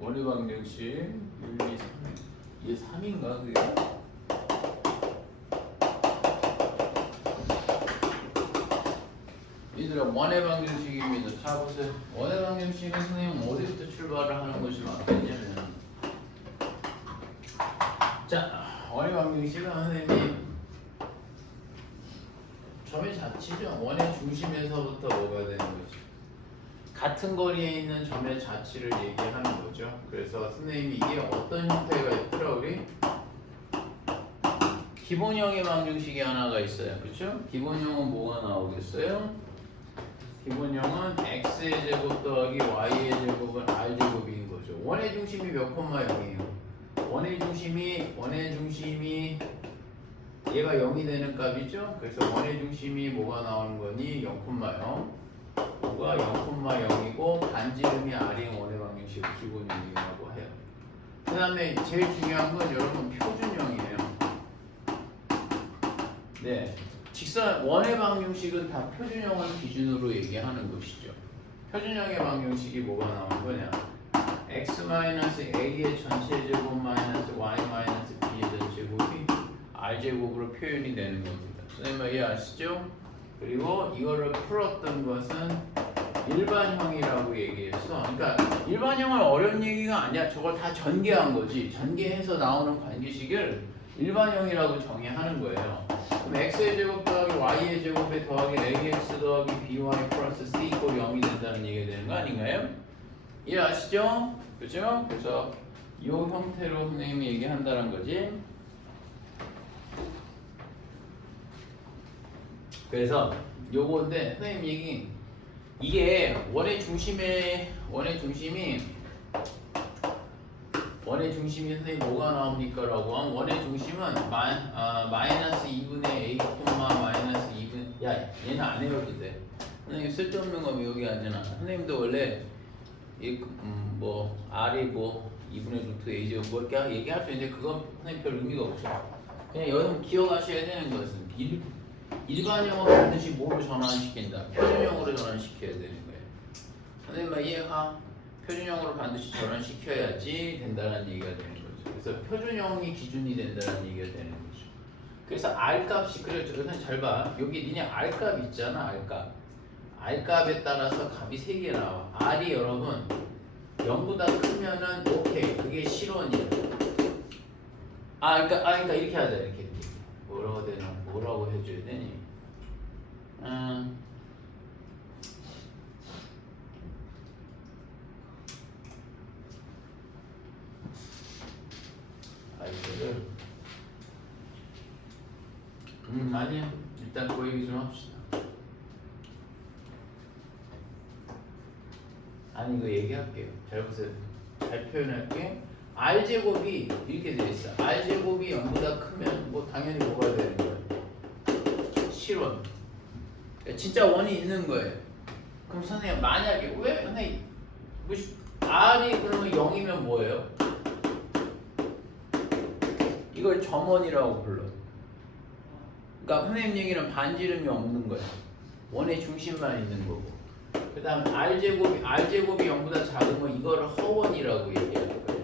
원의 방정식 1, 2, 3 이게 3인가 그게? 얘들아 원의 방정식입니다. 자 보세요. 원의 방정식은 선생님 어디부터 출발을 하는 것이 맞겠냐면 자 원의 방정식은 선생님이 점의 자치죠. 원의 중심에서부터 뭐가 되는 거죠. 같은 거리에 있는 점의 자치를 얘기하는 거죠. 그래서 선생님이 이게 어떤 형태가 있더라 우리? 기본형의 방정식이 하나가 있어요. 그렇죠? 기본형은 뭐가 나오겠어요? 기본형은 x의 제곱 더하기 y의 제곱은 r 제곱인 거죠. 원의 중심이 몇 콤마 0이에요? 원의 중심이 얘가 0이 되는 값이죠. 그래서 원의 중심이 뭐가 나오는 거니? 0,0 뭐가 0,0이고 반지름이 r인 원의 방정식을 기본형이라고 해요. 그 다음에 제일 중요한 건 여러분 표준형이에요. 네, 직선 원의 방정식은 다 표준형을 기준으로 얘기하는 것이죠. 표준형의 방정식이 뭐가 나오는 거냐? x-a의 전체 제곱 마이너스 y-b의 전체 제곱이 r제곱으로 표현이 되는 겁니다. 선생님 이해하시죠? 그리고 이거를 풀었던 것은 일반형이라고 얘기했어. 그러니까 일반형은 어려운 얘기가 아니야. 저걸 다 전개한 거지. 전개해서 나오는 관계식을 일반형이라고 정의하는 거예요. 그럼 x의 제곱 더하기 y의 제곱에 더하기 ax 더하기 by 플러스 c 이꼴 0이 된다는 얘기가 되는 거 아닌가요? 이해하시죠? 그죠? 그래서 이 형태로 선생님이 얘기한다는 거지. 그래서 요건데 선생님 얘기 이게 원의 중심이 선생님 뭐가 나옵니까? 라고 하면 원의 중심은 마이너스 2분의 a, 마이너스 2분 야 얘는 안 외워도 돼. 선생님 쓸데없는 거 외우기 하잖아. 선생님도 원래 뭐 r이 뭐 2분의 루트 a 제곱 뭐 이렇게 얘기할 수 있는데 그건 선생님 별 의미가 없어. 그냥 여러분 기억하셔야 되는 것은 일반형으로 반드시 뭐로 전환시킨다? 표준형으로 전환시켜야 되는 거예요. 선생님 이해가? 표준형으로 반드시 전환시켜야지 된다는 얘기가 되는 거죠. 그래서 표준형이 기준이 된다는 얘기가 되는 거죠. 그래서 R값이 그렇죠. 선생님 잘 봐. 여기 니네 R값 있잖아. R값. R값에 따라서 값이 3개 나와. R이 여러분 0보다 크면은 오케이. 그게 실원이에요. 그러니까 이렇게 하자. 이렇게. 뭐라고 되나? 뭐라고 해줘야 되니? 이거를 아니야. 일단 그 얘기 좀 합시다. 아니 이거 얘기할게요. 잘 보세요. 잘 표현할게. r제곱이 이렇게 되어 있어. r제곱이 0보다 크면 뭐 당연히 뭐가 되는 거예요? 실원. 진짜 원이 있는 거예요. 그럼 선생님 만약에 왜 선생님 r이 그러면 0이면 뭐예요? 이걸 점원이라고 불러. 그러니까 선생님 얘기는 반지름이 없는 거야. 원의 중심만 있는 거고. 그 다음 r제곱이 0보다 작으면 이거를 허원이라고 얘기하는 거예요.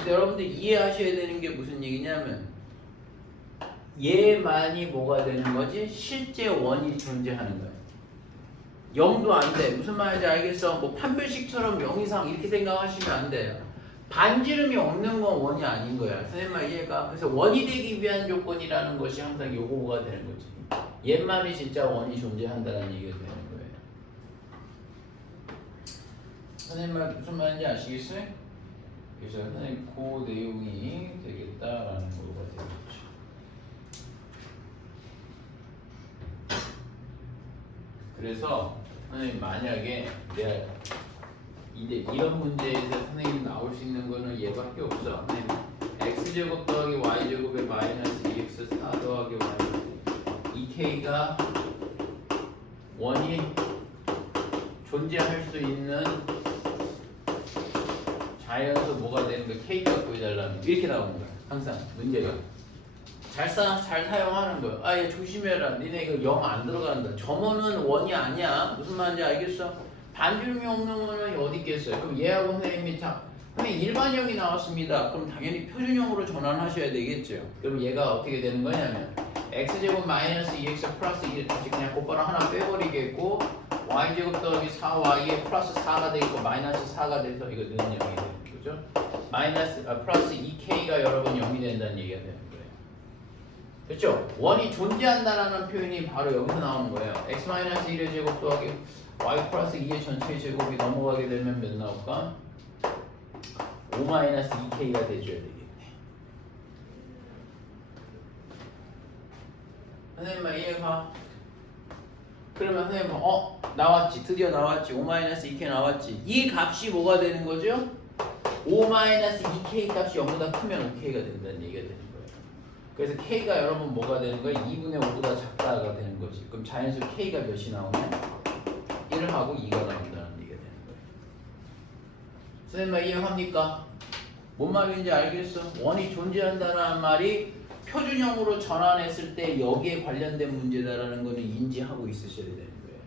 근데 여러분들 이해하셔야 되는 게 무슨 얘기냐면 얘만이 뭐가 되는 거지? 실제 원이 존재하는 거예요. 0도 안 돼. 무슨 말인지 알겠어? 뭐 판별식처럼 0 이상 이렇게 생각하시면 안 돼요. 반지름이 없는 건 원이 아닌 거야. 선생님 말 이해가? 그래서 원이 되기 위한 조건이라는 것이 항상 요거가 되는 거지. 얘만이 진짜 원이 존재한다는 얘기가 되는 거예요. 선생님 말 무슨 말인지 아시겠어요? 그래서 선생님 그 내용이 되겠다라는 거가 되겠죠. 그래서 선생님 만약에 내가 이제 이런 문제에서 선생님 나올 수 있는 거는 얘밖에 없어. 선생님 x제곱 더하기 y제곱에 마이너스 2x 4 더하기 y 이 k가 원이 존재할 수 있는 자연수 뭐가 되는 거 K값 구해달라는 이렇게 나오는 거야. 항상 문제가 잘 사용하는 거야. 얘 조심해라. 니네 이거 0 안 들어간다. 점원은 원이 아니야. 무슨 말인지 알겠어? 반지름이 없는 원이 어디 있겠어요? 그럼 얘하고 선생님이 선생님 일반형이 나왔습니다. 그럼 당연히 표준형으로 전환하셔야 되겠죠. 그럼 얘가 어떻게 되는 거냐면 x제곱 마이너스 2x 플러스 2를 다시 그냥 곧바로 하나 빼버리겠고 y제곱 더하기 4y에 플러스 4가 되고 마이너스 4가 돼서 이거 는 0이 되는 거죠. 플러스 2k가 여러분 0이 된다는 얘기가 되는 거예요. 그렇죠? 원이 존재한다라는 표현이 바로 여기서 나오는 거예요. x-1의 제곱 더하기 y 플러스 2의 전체 제곱이 넘어가게 되면 몇 나올까? 5-2k가 돼줘야 되겠네. 선생님 말 이해가? 그러면 선생님 나왔지. 드디어 나왔지. 5-2k 나왔지. 이 값이 뭐가 되는 거죠? 5-2k 값이 0보다 크면 5k가 된다는 얘기가 되는 거예요. 그래서 k가 여러분 뭐가 되는 거예요? 2분의 5보다 작다가 되는 거지. 그럼 자연수 k가 몇이 나오냐? 1을 하고 2가 나온다는 얘기가 되는 거예요. 선생님 말 이해합니까? 뭔 말인지 알겠어? 원이 존재한다는 말이 표준형으로 전환했을 때 여기에 관련된 문제다라는 거는 인지하고 있으셔야 되는 거예요.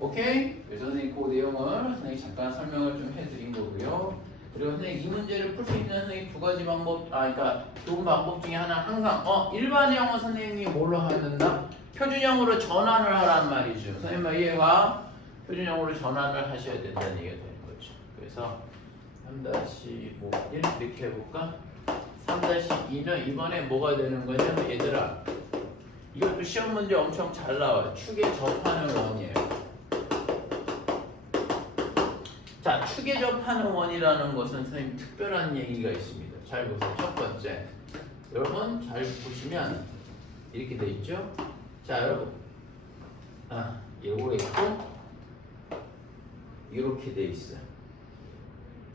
오케이? 그래서 선생님 그 내용을 선생님 잠깐 설명을 좀 해드린 거고요. 그리고 선생님 이 문제를 풀 수 있는 선생님 두 가지 방법, 그러니까 좋은 방법 중에 하나 항상 일반형은 선생님이 뭘로 하는다? 표준형으로 전환을 하란 말이죠. 선생님 말 이해가? 표준형으로 전환을 하셔야 된다는 얘기가 되는 거죠. 그래서 3-1 이렇게 해볼까? 3-2는 이번에 뭐가 되는 거냐면 얘들아 이것도 시험 문제 엄청 잘 나와요. 축에 접하는 원이에요. 자, 축에 접하는 원이라는 것은 선생님 특별한 얘기가 있습니다. 잘 보세요. 첫 번째 여러분 잘 보시면 이렇게 돼 있죠? 자 여러분 요거 있고 이렇게 돼 있어요.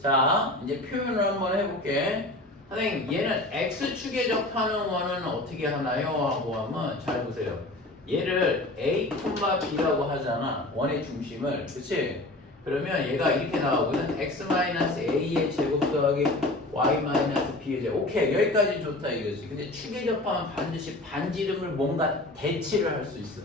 자 이제 표현을 한번 해볼게. 선생님 얘는 x축에 접하는 원은 어떻게 하나요? 하고 하면 잘 보세요. 얘를 a, b라고 하잖아. 원의 중심을. 그치? 그러면 얘가 이렇게 나오거든. x-a의 제곱 더하기 y-b의 제곱. 오케이 여기까지 좋다 이거지. 근데 축에 접하면 반드시 반지름을 뭔가 대치를 할 수 있어.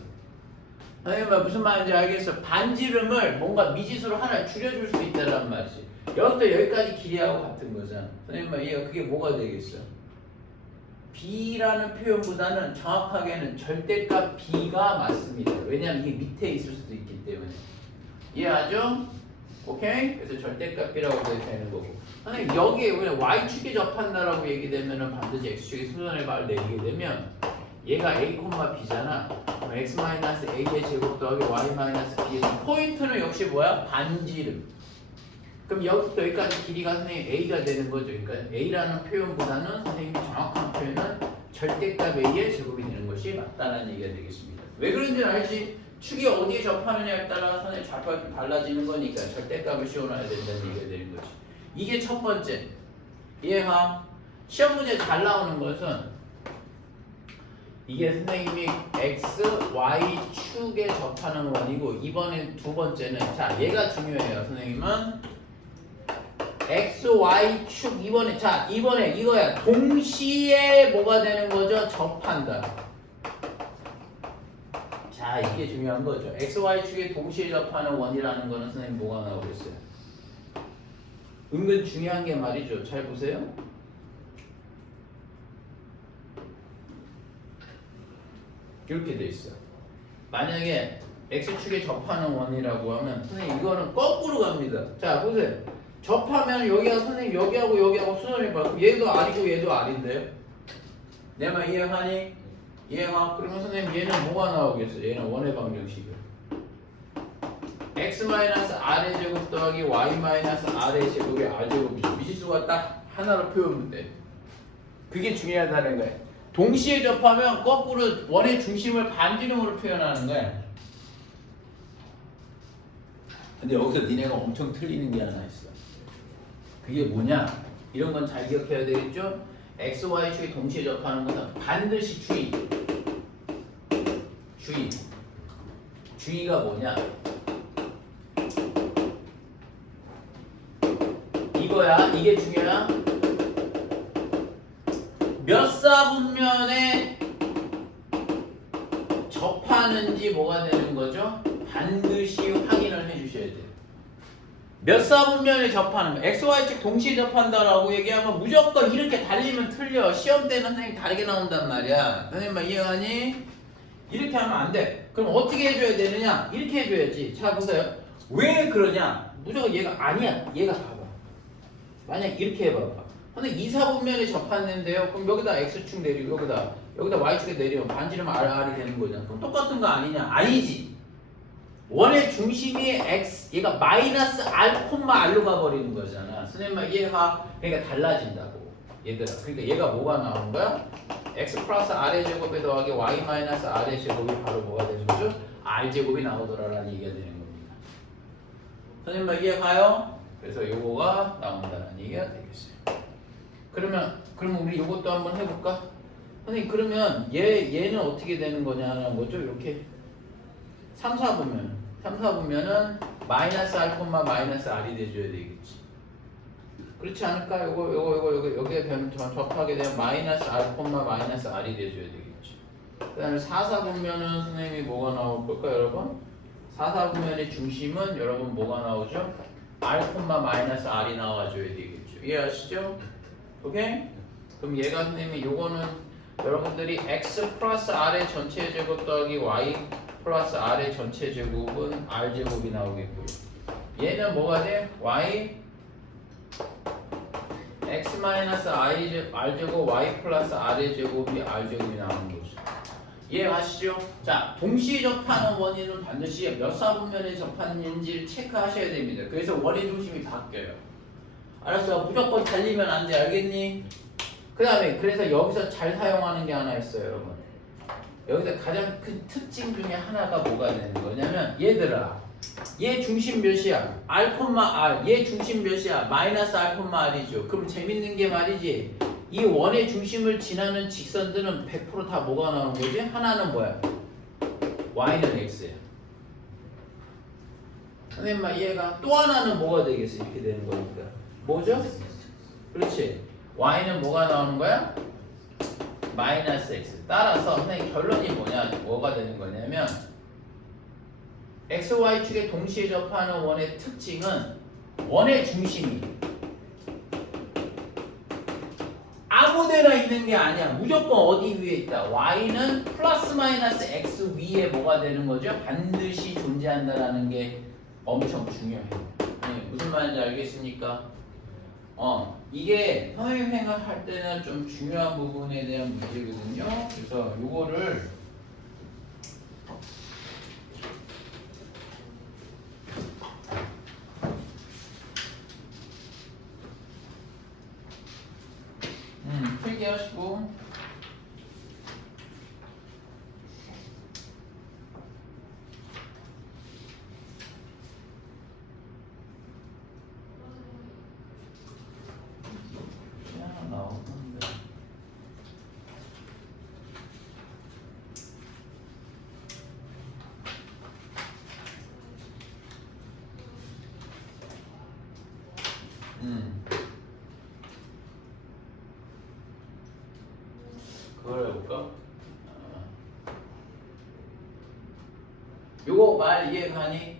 선생님 무슨 말인지 알겠어? 반지름을 뭔가 미지수로 하나 줄여줄 수 있다란 말이지. 여기부터 여기까지 길이하고 같은 거잖아. 선생님 이해가 그게 뭐가 되겠어? b라는 표현보다는 정확하게는 절대값 b가 맞습니다. 왜냐하면 이게 밑에 있을 수도 있기 때문에. 이해하죠? 오케이? 그래서 절대값이라고 되는 거고. 선생님 여기에 우리가 y축에 접한다라고 얘기되면은 반드시 x축에 순서의 발을 내리게 되면 얘가 a, b잖아. 그럼 x-a의 제곱 더하기 y-b의 포인트는 역시 뭐야? 반지름. 그럼 여기부터 여기까지 길이가 선생님 a가 되는 거죠. 그러니까 a라는 표현보다는 선생님이 정확한 표현은 절대값 a의 제곱이 되는 것이 맞다는 얘기가 되겠습니다. 왜 그런지 알지? 축이 어디에 접하느냐에 따라 선생님 좌표가 달라지는 거니까 절대값을 씌워놔야 된다는 얘기가 되는 거지. 이게 첫 번째. 이해가? 시험 문제 잘 나오는 것은 이게 선생님이 x, y 축에 접하는 원이고 이번엔 두 번째는 자 얘가 중요해요. 선생님은 x, y 축 이번에 이거야. 동시에 뭐가 되는 거죠? 접한다. 자 이게 중요한 거죠. x, y 축에 동시에 접하는 원이라는 거는 선생님 뭐가 나오겠어요? 은근 중요한 게 말이죠. 잘 보세요. 이렇게 돼 있어요. 만약에 x축에 접하는 원이라고 하면 선생님 이거는 거꾸로 갑니다. 자 보세요. 접하면 여기가 선생님 여기하고 수선이 받고 얘도 R이고 얘도 R인데요. 내 말 이해하니? 이해하? 그러면 선생님 얘는 뭐가 나오겠어요? 얘는 원의 방정식이요. x-r의 제곱 더하기 y-r의 제곱이 r제곱이죠. 미지수가 딱 하나로 표현되면 돼. 그게 중요하다는 거예요. 동시에 접하면 거꾸로 원의 중심을 반지름으로 표현하는 거야. 근데 여기서 니네가 엄청 틀리는 게 하나 있어. 그게 뭐냐? 이런 건 잘 기억해야 되겠죠? x, y 축이 동시에 접하는 것은 반드시 주의가 뭐냐? 이거야. 이게 중요야. 몇 사분면에 접하는지 뭐가 되는 거죠? 반드시 확인을 해주셔야 돼요. 몇 사분면에 접하는 거. XY축 동시에 접한다라고 얘기하면 무조건 이렇게 달리면 틀려. 시험 때는 선생님 다르게 나온단 말이야. 선생님 말 이해하니? 이렇게 하면 안 돼. 그럼 어떻게 해줘야 되느냐? 이렇게 해줘야지. 자 보세요. 왜 그러냐? 무조건 얘가 아니야. 얘가 봐봐. 만약 이렇게 해봐봐. 근데 2, 4분면에 접했는데요. 그럼 여기다 X축 내리고 여기다 Y축에 내리면 반지르면 RR이 되는 거잖아. 그럼 똑같은 거 아니냐? 아니지. 원의 중심이 X, 얘가 마이너스 R, R로 가버리는 거잖아. 선생님 말 이해가? 그러니까 달라진다고. 얘들아. 그러니까 얘가 뭐가 나오는 거야? X 플러스 R의 제곱에 더하기 Y 마이너스 R의 제곱이 바로 뭐가 되는 거죠? R 제곱이 나오더라라는 얘기가 되는 겁니다. 선생님 말 이해가요? 그래서 요거가 나온다는 얘기가 되겠어요. 그러면 우리 요것도 한번 해볼까? 선생님 그러면 얘는 어떻게 되는 거냐는 거죠? 이렇게 3, 4보면은 마이너스 R, 마이너스 R이 돼줘야 되겠지. 그렇지 않을까? 요거 여기에 접하게 되면 마이너스 R, 마이너스 R이 돼줘야 되겠지. 그 다음에 4, 4보면은 선생님이 뭐가 나올 걸까 여러분? 4, 4보면의 중심은 여러분 뭐가 나오죠? R, 마이너스 R이 나와줘야 되겠죠. 이해하시죠? 오케이? 그럼 얘가 선생님이 요거는 여러분들이 X 플러스 R의 전체 제곱 더하기 Y 플러스 R의 전체 제곱은 R 제곱이 나오겠고요. 얘는 뭐가 돼? Y X 마이너스 R 제곱 Y 플러스 R의 제곱이 R 제곱이 나오는 거죠. 이해하시죠? 자, 동시에 접하는 원인은 반드시 몇 사분면에 접하는지를 체크하셔야 됩니다. 그래서 원의 중심이 바뀌어요. 알았어? 무조건 달리면 안 돼. 알겠니? 그 다음에 그래서 여기서 잘 사용하는 게 하나 있어요, 여러분. 여기서 가장 큰 특징 중에 하나가 뭐가 되는 거냐면 얘들아, 얘 중심 몇이야? R, 얘 중심 몇이야? 마이너스 R,R이죠. 그럼 재밌는 게 말이지, 이 원의 중심을 지나는 직선들은 100% 다 뭐가 나오는 거지? 하나는 뭐야? Y는 X야. 선생님 말 이해가? 또 하나는 뭐가 되겠어? 이렇게 되는 거니까 뭐죠? 그렇지. Y는 뭐가 나오는 거야? 마이너스 X. 따라서 선생님 결론이 뭐가 되는 거냐면 X, Y축에 동시에 접하는 원의 특징은 원의 중심이 아무데나 있는 게 아니야. 무조건 어디 위에 있다. Y는 플러스 마이너스 X 위에 뭐가 되는 거죠? 반드시 존재한다라는 게 엄청 중요해요. 아니, 무슨 말인지 알겠습니까? 이게 선생님 생각할 때는 좀 중요한 부분에 대한 문제거든요. 그래서 요거를 풀게 하시고 나오는데 그걸 해볼까? 요거 말 이해가니?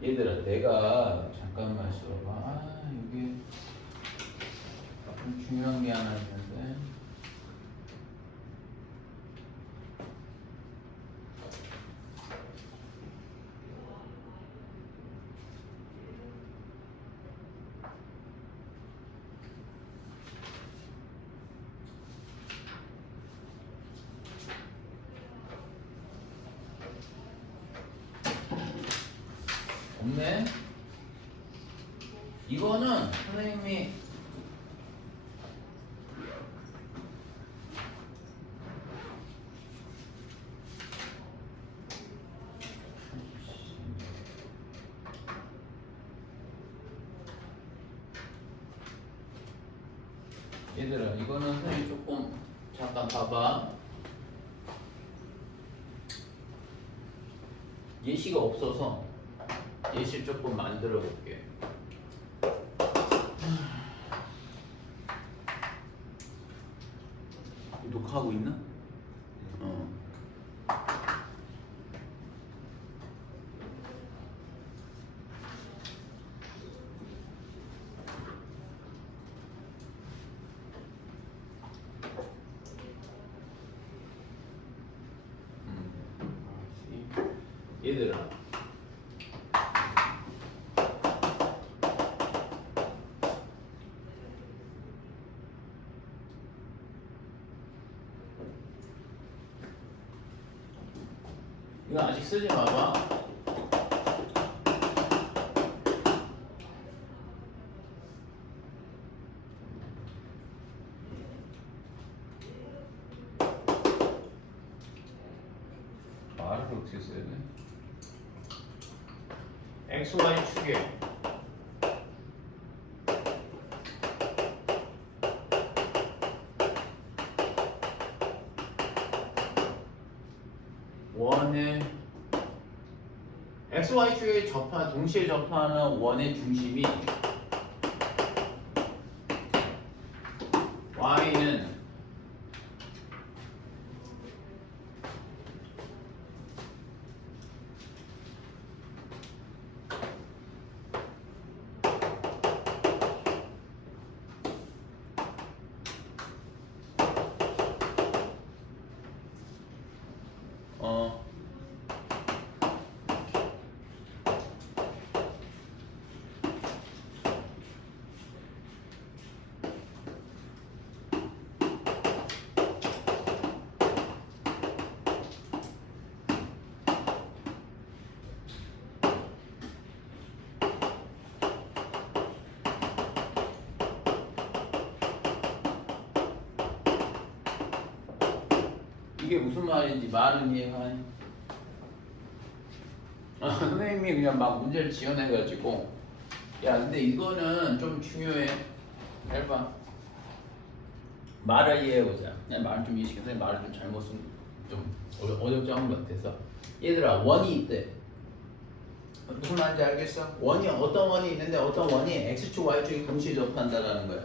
얘들아, 내가 잠깐만 있어봐. 여기 좀 중요한 게 하나 있는데. 없네. 이거는 선생님이 얘들아, 이거는 선생님 조금 잠깐 봐봐. 예시가 없어서 예시를 조금 만들어 볼게. 녹화하고 있나? 어. 얘들아. 이거 아직 쓰지 마봐. 말을 어떻게 써야 돼? XY 축에 원의 XY축에 동시에 접하는 원의 중심이 Y는 이게 무슨 말인지 말은 이해가니? 선생님이 그냥 막 문제를 지어내가지고 야 근데 이거는 좀 중요해. 해봐. 말을 이해해보자. 그냥 말을 좀 이해시켜. 선생님 말을 좀 잘못 좀 어렵지 않은 것 같아서. 얘들아 원이 있대. 무슨 말인지 알겠어? 원이 어떤 원이 있는데 어떤 원이 X축 Y축이 동시에 접한다라는 거야.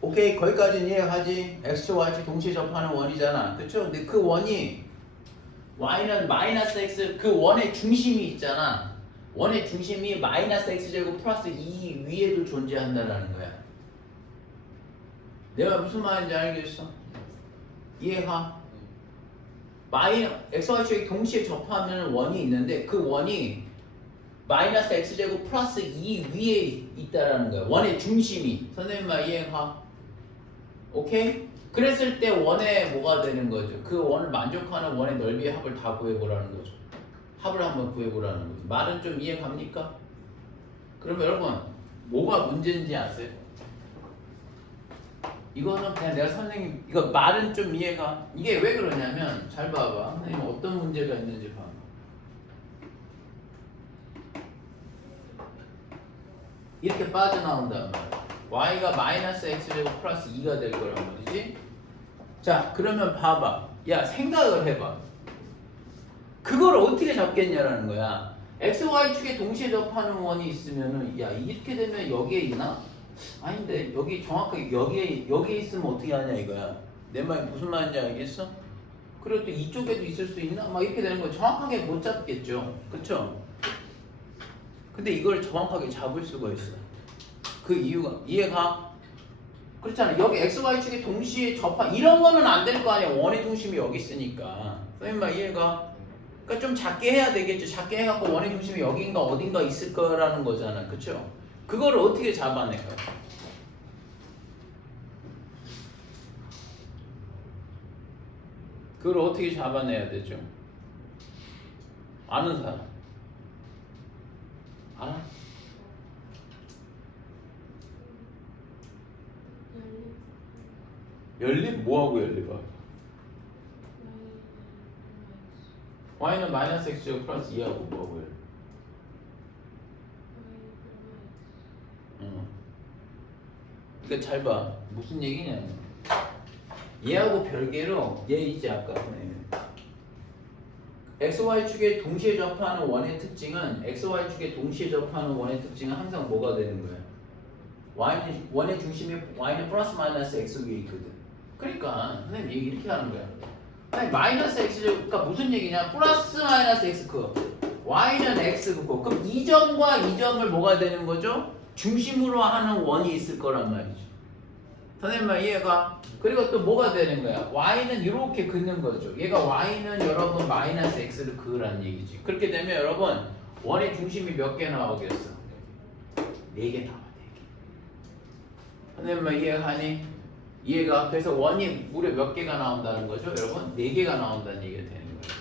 오케이 거기까지는 이해하지. X축 Y축 동시에 접하는 원이잖아. 그쵸? 근데 그 원이 Y는 마이너스 X 그 원의 중심이 있잖아. 원의 중심이 마이너스 X제곱 플러스 2 위에도 존재한다라는 거야. 내가 무슨 말인지 알겠어? 이해가? XY축이 동시에 접하는 원이 있는데 그 원이 마이너스 X제곱 플러스 2 위에 있다라는 거야. 원의 중심이. 선생님 말 이해가? 오케이? 그랬을 때 원의 뭐가 되는 거죠? 그 원을 만족하는 원의 넓이의 합을 다 구해보라는 거죠. 합을 한번 구해보라는 거죠. 말은 좀 이해 갑니까? 그럼 여러분 뭐가 문제인지 아세요? 이거는 그냥 내가 선생님 이거 말은 좀 이해가. 이게 왜 그러냐면 잘 봐봐. 선생님 어떤 문제가 있는지 봐. 이렇게 빠져나온단 말이야. y가 마이너스 x제곱 플러스 2가 될 거란 말이지. 자 그러면 봐봐. 야 생각을 해봐. 그걸 어떻게 잡겠냐라는 거야. x, y 축에 동시에 접하는 원이 있으면은 야 이렇게 되면 여기에 있나? 아닌데 여기 정확하게 여기에 있으면 어떻게 하냐 이거야. 내 말 무슨 말인지 알겠어? 그리고 또 이쪽에도 있을 수 있나? 막 이렇게 되는 거 정확하게 못 잡겠죠. 그쵸? 근데 이걸 정확하게 잡을 수가 있어. 그 이유가 이해가? 그렇잖아. 여기 x, y 축에 동시에 접한 이런 거는 안 될 거 아니야. 원의 중심이 여기 있으니까. 선생님 말 이해가? 그러니까 좀 작게 해야 되겠죠. 작게 해갖고 원의 중심이 여긴가 어딘가 있을 거라는 거잖아. 그쵸? 그거를 어떻게 잡아낼까? 그걸 어떻게 잡아내야 되죠? 아는 사람? 알아? 연립? 뭐하고 연립아? y는 마이너스 x제곱 플러스 2하고 뭐하고 연립? 그러니까 잘 봐. 무슨 얘기냐면 얘하고 별개로 얘 있지 아까 XY축에 동시에 접하는 원의 특징은 XY축에 동시에 접하는 원의 특징은 항상 뭐가 되는 거야? Y는 원의 중심이 Y는 플러스 마이너스 X 위에 있거든. 그러니까 선생님 얘기 이렇게 하는 거야. 아니 마이너스 x제곱가 무슨 얘기냐? 플러스 마이너스 x 그 y는 x 그거. 그럼 이 점과 이 점을 뭐가 되는 거죠? 중심으로 하는 원이 있을 거란 말이죠. 선생님 말 이해가? 그리고 또 뭐가 되는 거야? y는 이렇게 긋는 거죠. 얘가 y는 여러분 마이너스 x를 그으라는 얘기지. 그렇게 되면 여러분 원의 중심이 몇 개 나오겠어? 4개 나와. 4개. 선생님 말 이해가니? 이해가? 그래서 원이 무려 몇 개가 나온다는 거죠? 여러분 4개가 나온다는 얘기가 되는 거예요.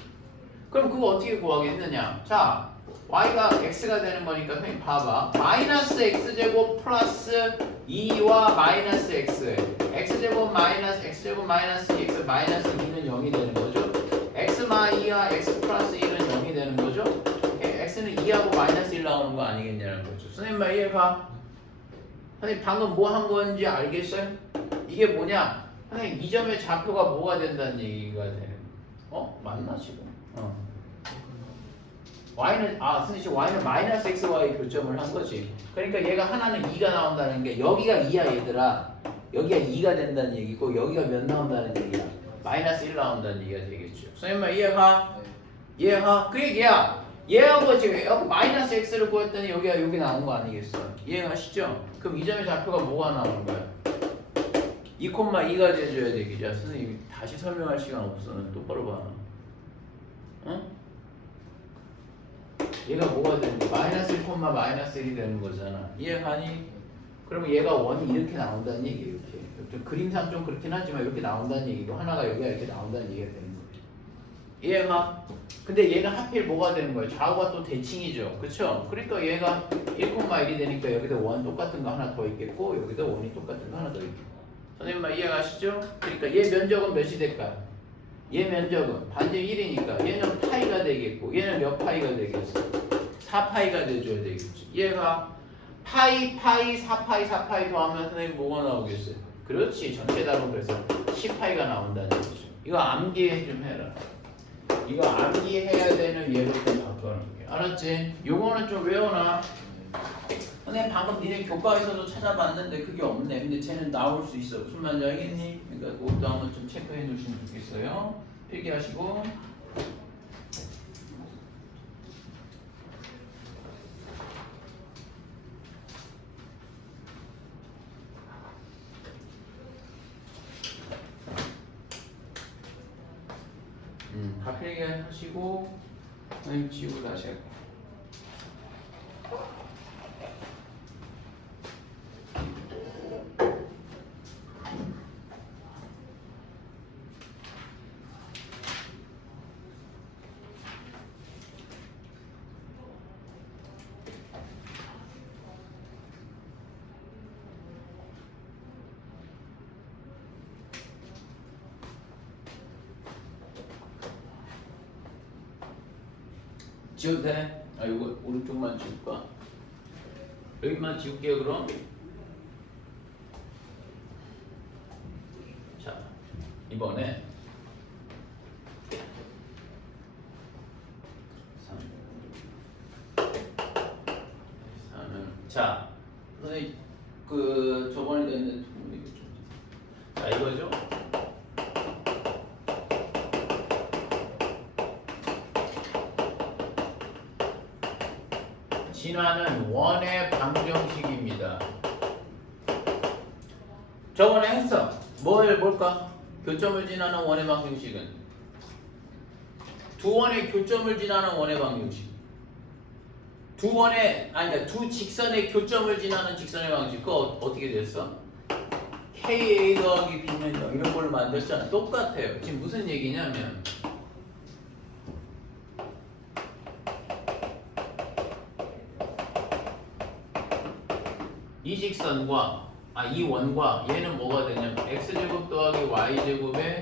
그럼 그거 어떻게 구하겠느냐? 자, y가 x가 되는 거니까 선생님 봐봐. 마이너스 x제곱 플러스 2와 마이너스 x x제곱 마이너스 x제곱 마이너스 2x 마이너스 2는 0이 되는 거죠. x 마이 2와 x 플러스 1은 0이 되는 거죠. x는 2하고 마이너스 1 나오는 거 아니겠냐는 거죠. 선생님 말 이해가? 선생님 방금 뭐 한 건지 알겠어요? 이게 뭐냐? 선생님 이 점의 좌표가 뭐가 된다는 얘기가 되는 맞나 지금? y는 선생님 y는 마이너스 xy 교점을 한 거지. 그러니까 얘가 하나는 2가 나온다는 게 여기가 2야 얘들아. 여기가 2가 된다는 얘기고 여기가 몇 나온다는 얘기야? 마이너스 1 나온다는 얘기가 되겠죠. 선생님 말 이해가? 이해가? 그 얘기야. 얘하고 지금 여기 마이너스 x를 구했더니 여기가 여기 나온 거 아니겠어? 이해가시죠? 그럼 이 점의 좌표가 뭐가 나오는 거야? 2,2가 돼줘야 되겠죠. 선생님 다시 설명할 시간 없어. 똑바로 봐. 응? 얘가 뭐가 되는 거야? 마이너스 1, 마이너스 1이 되는 거잖아. 이해가니? 그러면 얘가 원이 이렇게 나온다는 얘기예요. 이렇게. 좀 그림상 좀 그렇긴 하지만 이렇게 나온다는 얘기고 하나가 여기가 이렇게 나온다는 얘기가 되는 거예요. 이해가? 근데 얘는 하필 뭐가 되는 거예요? 좌우가 또 대칭이죠. 그쵸? 그러니까 얘가 1,1이 되니까 여기도 원 똑같은 거 하나 더 있겠고 여기도 원이 똑같은 거 하나 더 있겠고. 선생님 말 이해가시죠? 그러니까 얘 면적은 몇이 될까요? 얘 면적은 반지 1이니까 얘는 파이가 되겠고 얘는 몇 파이가 되겠어? 4파이가 돼줘야 되겠지. 얘가 파이, 4파이, 4파이 더하면 선생님 뭐가 나오겠어요? 그렇지. 전체 답은 그래서 10파이가 나온다는 거죠. 이거 암기해 좀 해라. 이거 암기해야 되는 예로 좀 바꿔놓을게. 알았지? 요거는 좀 외워놔. 선생님 방금 니네 교과에서도 찾아봤는데 그게 없네. 근데 쟤는 나올 수 있어. 무슨 말인지 알겠니? 그러니까 그것도 한번 좀 체크해 놓으시면 좋겠어요. 필기하시고. 다 필기하시고 선생님 지우고 다시 할게요. 지워도 돼? 이거 오른쪽만 지울까? 여기만 지울게요 그럼. 자 이번에 3은 자 선생님 그 저번에도 했는데 자 이거죠? 진화는 원의 방정식입니다. 저번에 했어. 뭘까? 교점을 지나는 원의 방정식은 두 원의 교점을 지나는 원의 방정식. 두 직선의 교점을 지나는 직선의 방정식. 그거 어떻게 됐어? KA 더하기 B는 0 이런 걸로 만들었잖아. 똑같아요. 지금 무슨 얘기냐면 이 직선과 이 원과 얘는 뭐가 되냐면 x제곱 더하기 y제곱에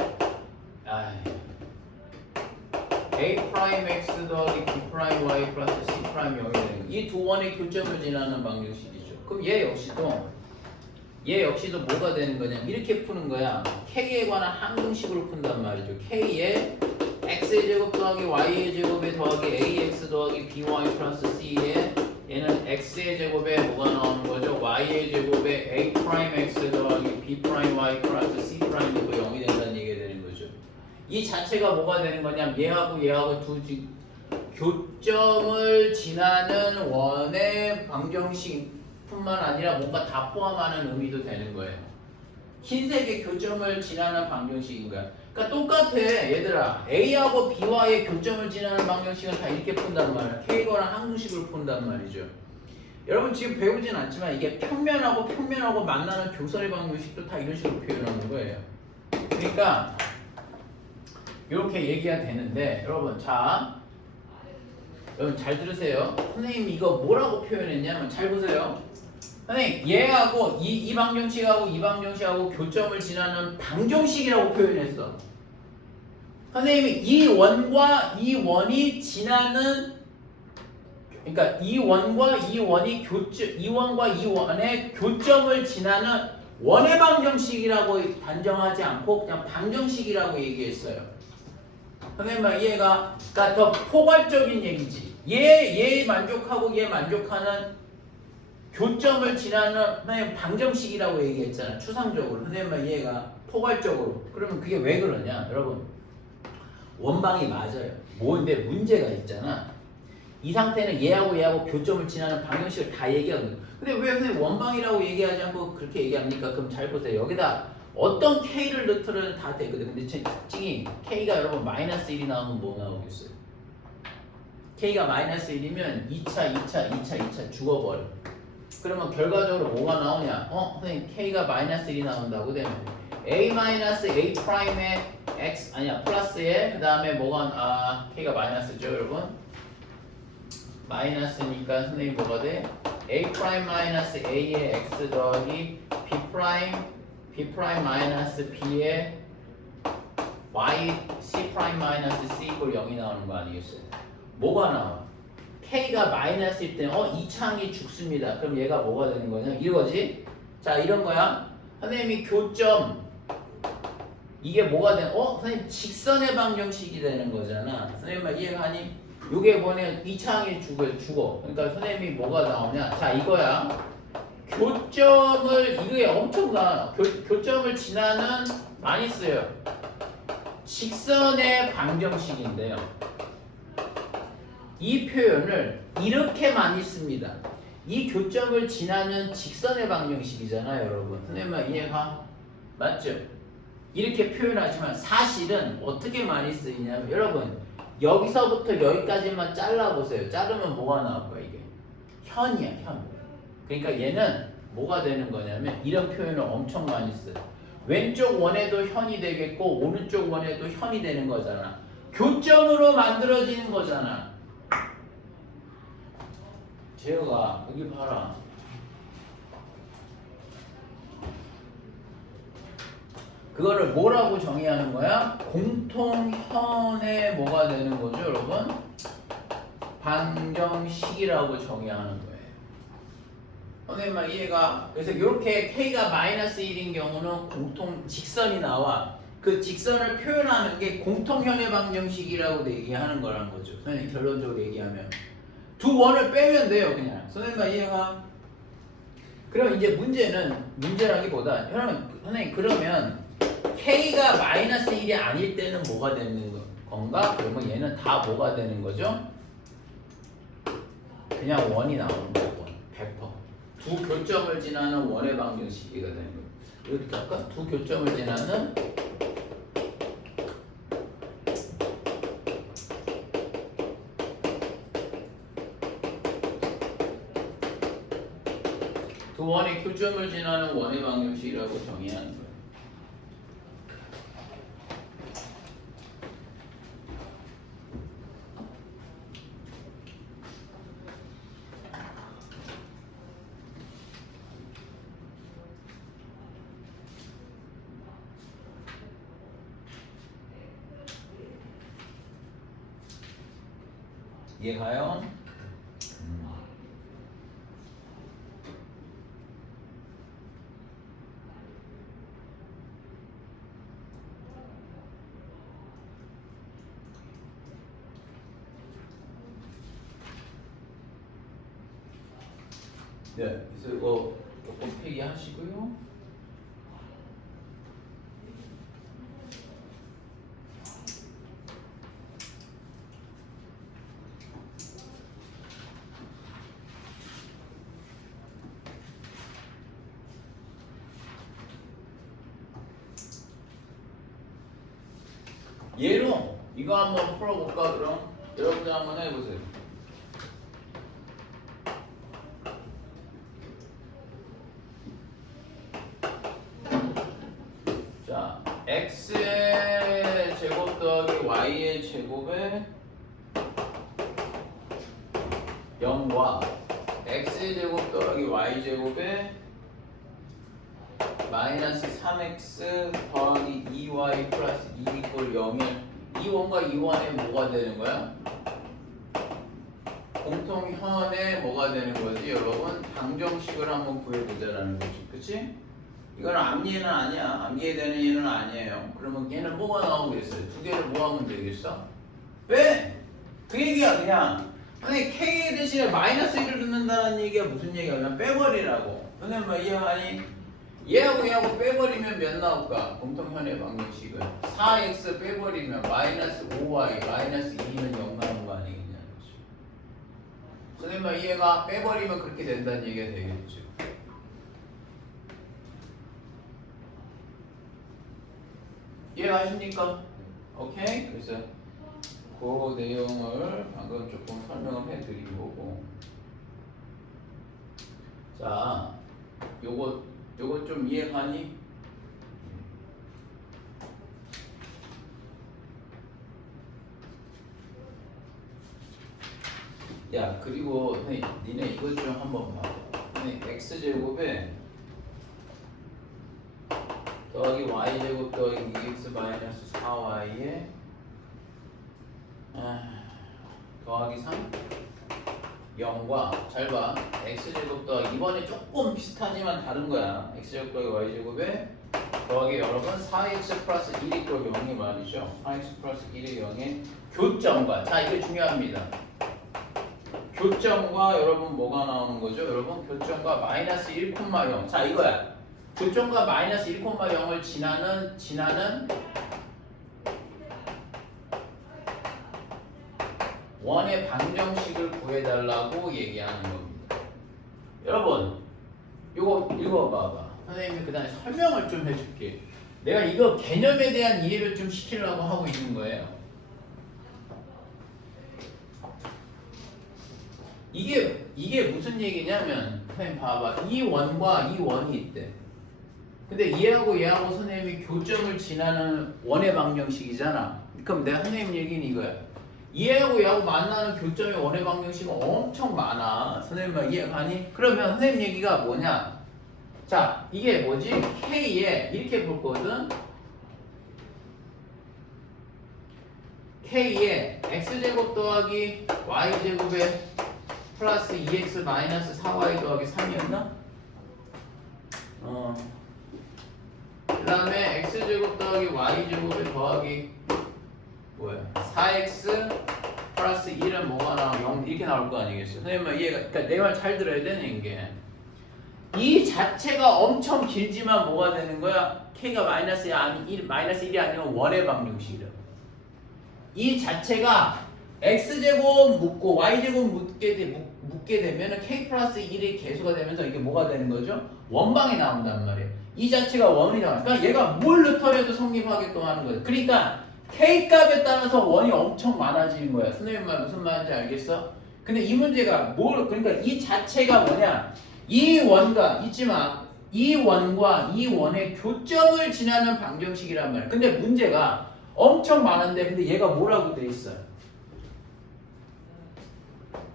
a 프라임 x 더하기 b 프라임 y 플러스 c 프라임 0이 되는 이 두 원의 교점을 지나는 방정식이죠. 그럼 얘 역시도 뭐가 되는 거냐? 이렇게 푸는 거야. k에 관한 항공식으로 푼단 말이죠. k에 x의 제곱 더하기 y의 제곱에 더하기 ax 더하기 by 플러스 c에 얘는 x의 제곱에 뭐가 나오는 거죠? y의 제곱에 a 프라임 x 더하기 b 프라임 y 플러스 c 프라임 제곱 0이 이 자체가 뭐가 되는 거냐? 얘하고 두 교점을 지나는 원의 방정식뿐만 아니라 뭔가 다 포함하는 의미도 되는 거예요. 흰색의 교점을 지나는 방정식인 거야. 그러니까 똑같아 얘들아. A하고 B와의 교점을 지나는 방정식은 다 이렇게 푼단 말이야. K거랑 항공식으로 푼단 말이죠. 여러분 지금 배우진 않지만 이게 평면하고 만나는 교선의 방정식도 다 이런 식으로 표현하는 거예요. 그러니까 이렇게 얘기가 되는데 여러분 여러분 잘 들으세요. 선생님 이거 뭐라고 표현했냐면 잘 보세요. 선생님 얘하고 이 방정식하고 이 방정식하고 교점을 지나는 방정식이라고 표현했어. 선생님이 이 원과 이 원이 지나는 그러니까 이 원과 이 원의 교점을 지나는 원의 방정식이라고 단정하지 않고 그냥 방정식이라고 얘기했어요. 선생님 얘가 그러니까 더 포괄적인 얘기지. 얘 만족하고 얘 만족하는 교점을 지나는 선생님 방정식이라고 얘기했잖아. 추상적으로. 선생님 얘가 포괄적으로. 그러면 그게 왜 그러냐? 여러분 원방이 맞아요. 뭔데 문제가 있잖아. 이 상태는 얘하고 교점을 지나는 방정식을 다 얘기하거든요. 근데 왜 선생님 원방이라고 얘기하지 않고 그렇게 얘기합니까? 그럼 잘 보세요. 여기다 어떤 K를 넣더라도 다 되거든. 근데 제 특징이 K가 여러분 마이너스 1이 나오면 뭐 나오겠어요? K가 마이너스 1이면 2차 죽어버려. 그러면 결과적으로 뭐가 나오냐? 선생님 K가 마이너스 1이 나온다고 되면 A 마이너스 A 프라임의 X 아니야 플러스에 그 다음에 뭐가 K가 마이너스죠 여러분? 마이너스니까 선생님 뭐가 돼? A 프라임 마이너스 A의 X 더하기 B 프라임 마이너스 B의 Y C 프라임 마이너스 C 이퀄 0이 나오는 거 아니겠어요? 뭐가 나와? K가 마이너스일 때는 이 창이 죽습니다. 그럼 얘가 뭐가 되는 거냐? 이거지? 자 이런 거야. 선생님이 교점 이게 뭐가 되는? 선생님 직선의 방정식이 되는 거잖아. 선생님 이해가니? 요게 뭐냐? 이 창이 죽어. 그러니까 선생님이 뭐가 나오냐? 자 이거야. 이게 엄청나. 교점을 지나는 많이 써요. 직선의 방정식인데요. 이 표현을 이렇게 많이 씁니다. 이 교점을 지나는 직선의 방정식이잖아요, 여러분. 선생님 이해가? 맞죠? 이렇게 표현하지만 사실은 어떻게 많이 쓰이냐면 여러분 여기서부터 여기까지만 잘라보세요. 자르면 뭐가 나올 거야 이게? 현이야, 현. 그러니까 얘는 뭐가 되는 거냐면 이런 표현을 엄청 많이 써요. 왼쪽 원에도 현이 되겠고 오른쪽 원에도 현이 되는 거잖아. 교점으로 만들어지는 거잖아. 재혁아 여기 봐라. 그거를 뭐라고 정의하는 거야? 공통현의 뭐가 되는 거죠 여러분? 방정식이라고 정의하는 거예요. 선생님 이해가? 그래서 이렇게 K가 마이너스 1인 경우는 공통 직선이 나와. 그 직선을 표현하는 게 공통현의 방정식이라고 얘기하는 거라는 거죠. 선생님 결론적으로 얘기하면 두 원을 빼면 돼요 그냥. 선생님 이해가? 그럼 이제 문제라기보다 여러분 선생님 그러면 K가 마이너스 1이 아닐 때는 뭐가 되는 건가? 그러면 얘는 다 뭐가 되는 거죠? 그냥 원이 나오는 거고 100%. 두 교점을 지나는 원의 방정식이 되는 거예요. 이렇게 할까? 두 교점을 지나는 두 원의 교점을 지나는 원의 방정식이라고 정의하는 거예요. 이해가요? 네, 그래서 이거 조금 폐기하시고요. 얘로 이거 한번 풀어볼까 그럼? 여러분들 한번 해보세요. 자, x의 제곱 더하기 y의 제곱에 0과 x의 제곱 더하기 y 제곱에 마이너스 3x 더하기 2y 플러스 2 이퀄 0에 이 원과 이 원에 뭐가 되는 거야? 공통현에 뭐가 되는 거지 여러분? 방정식을 한번 구해보자라는 거지, 그치? 이건 암기는 아니야. 암기되는 얘는 아니에요. 그러면 얘는 뭐가 나오겠어요? 두 개를 뭐 하면 되겠어? 빼! 그 얘기야 그냥. 아니 K 대신에 마이너스 1을 넣는다는 얘기가 무슨 얘기야? 그냥 빼버리라고. 선생님 뭐 이해하니? 얘하고 빼버리면 몇 나올까? 공통현의 방정식은 4x 빼버리면 마이너스 5y 마이너스 2는 0 나오는 거 아니겠냐? 선생님 뭐 이해가? 빼버리면 그렇게 된다는 얘기가 되겠죠. 이해하십니까? 오케이? 그래서 그 내용을 방금 조금 설명을 해드린 거고. 자, 요거 좀 이해가니? 야, 그리고 니네 이것 좀 한번 봐봐. x제곱에 더하기 y제곱 더하기 2x 마이너스 4y에 더하기 3 0과 잘 봐. x제곱 더하기 이번에 조금 비슷하지만 다른 거야. x제곱 더하기 y제곱에 더하기 여러분 4x 플러스 1이 또 0이 말이죠. 4x 플러스 1이 0의 교점과 자 이게 중요합니다. 교점과 여러분 뭐가 나오는 거죠? 여러분 교점과 마이너스 1,0 자 이거야. 교점과 마이너스 1,0을 지나는 원의 방정식을 구해달라고 얘기하는 겁니다. 여러분 이거 읽어봐봐. 선생님이 그 다음에 설명을 좀 해줄게. 내가 이거 개념에 대한 이해를 좀 시키려고 하고 있는 거예요. 이게 무슨 얘기냐면 선생님 봐봐. 이 원과 이 원이 있대. 근데 얘하고 선생님이 교점을 지나는 원의 방정식이잖아. 그럼 내가 선생님 얘기는 이거야. 얘하고 만나는 교점의 원의 방정식은 엄청 많아. 선생님만 이해 가니? 그러면 선생님 얘기가 뭐냐? 자, 이게 뭐지? K에 이렇게 볼 거거든. K에 x제곱 더하기 y제곱에 플러스 2x 마이너스 4y 더하기 3이었나? 그 다음에 x제곱 더하기 y제곱에 더하기 뭐야? 4x 플러스 1은 뭐가 나와? 0 이렇게 나올 거 아니겠어? 선생님 이해가, 그러니까 내 말 잘 들어야 되는 게 이 자체가 엄청 길지만 뭐가 되는 거야? k가 마이너스 1이 아니면 원의 방정식이라고. 이 자체가 x제곱 묶고 y제곱 묶게 되면 k 플러스 1이 개수가 되면서 이게 뭐가 되는 거죠? 원방이 나온단 말이에요. 이 자체가 원이 나와요. 그러니까 얘가 뭘 넣더라도 성립하게끔 하는 거예요. 그러니까 k 값에 따라서 원이 엄청 많아지는 거야. 선생님 말 무슨 말인지 알겠어? 근데 이 문제가 그러니까 이 자체가 뭐냐? 이 원과 이 원의 교점을 지나는 방정식이란 말이야. 근데 문제가 엄청 많은데 근데 얘가 뭐라고 돼 있어?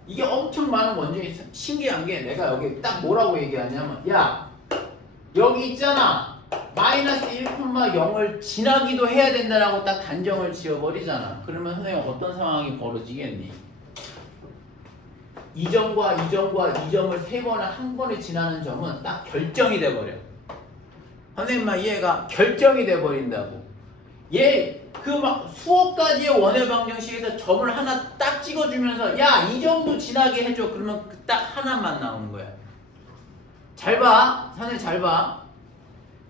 이게 엄청 많은 원정이 신기한 게 내가 여기 딱 뭐라고 얘기하냐면 야 여기 있잖아. 마이너스 1,0을 지나기도 해야 된다라고 딱 단정을 지어버리잖아. 그러면 선생님 어떤 상황이 벌어지겠니? 이 점과 이 점을 세 번을 한 번에 지나는 점은 딱 결정이 돼버려. 선생님만 이해가 결정이 돼버린다고. 얘 그 막 수억 가지의 원의 방정식에서 점을 하나 딱 찍어주면서 야 이 점도 지나게 해줘. 그러면 딱 하나만 나오는 거야. 잘 봐. 선생님 잘 봐.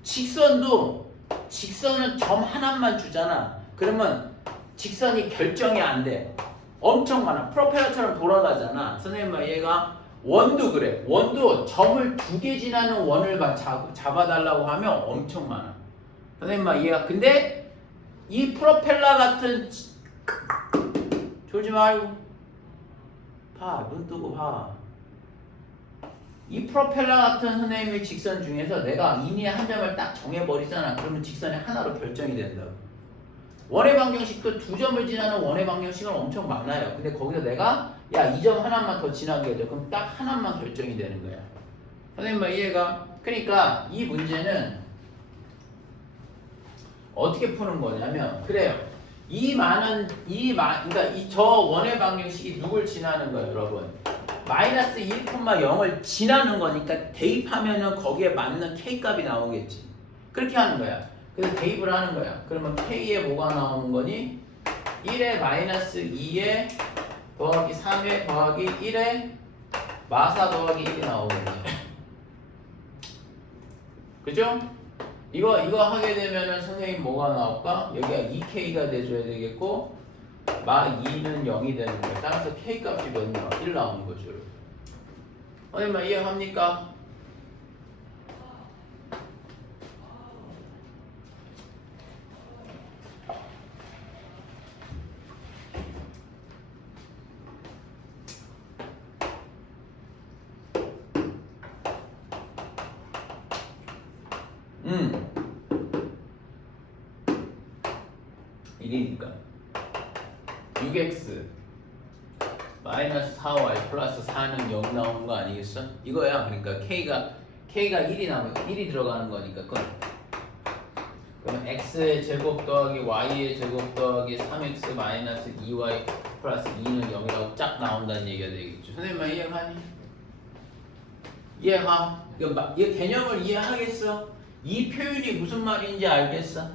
직선은 점 하나만 주잖아. 그러면 직선이 결정이 안 돼. 엄청 많아. 프로펠러처럼 돌아가잖아. 선생님 얘가 원도 그래. 원도 점을 2개 지나는 원을 잡아달라고 하면 엄청 많아. 선생님 얘가 근데 이 프로펠러 같은 졸지 말고 봐. 눈 뜨고 봐. 이 프로펠러 같은 선생님의 직선 중에서 내가 인의 한 점을 딱 정해버리잖아. 그러면 직선이 하나로 결정이 된다고. 원의 방정식도 두 점을 지나는 원의 방정식은 엄청 많아요. 근데 거기서 내가 야, 이 점 하나만 더 지나게 해줘. 그럼 딱 하나만 결정이 되는 거야. 선생님 뭐 이해가? 그러니까 이 문제는 어떻게 푸는 거냐면 그래요. 그러니까 이 저 원의 방정식이 누굴 지나는 거예요, 여러분? 마이너스 1,0을 지나는 거니까 대입하면은 거기에 맞는 k 값이 나오겠지. 그렇게 하는 거야. 그래서 대입을 하는 거야. 그러면 k에 뭐가 나오는 거니? 1에 마이너스 2에 더하기 3에 더하기 1에 마사 더하기 1이 나오겠지. 그죠? 이거 하게 되면은 선생님 뭐가 나올까? 여기가 2k가 돼줘야 되겠고 마 2는 0이 되는 거예요. 따라서 k 값이 몇 나와? 1 나오는 거죠. 선생님 이해합니까? 음. 1이니까 6x 마이너스 4y 플러스 4는 0 나오는 거 아니겠어? 이거야. 그러니까 k가 1이 나오면 1이 들어가는 거니까 그럼 x의 제곱 더하기 y의 제곱 더하기 3x 마이너스 2y 플러스 2는 0이라고 쫙 나온다는 얘기가 되겠죠. 선생님만 이해가니? 이해가? 이 개념을 이해하겠어? 이 표현이 무슨 말인지 알겠어?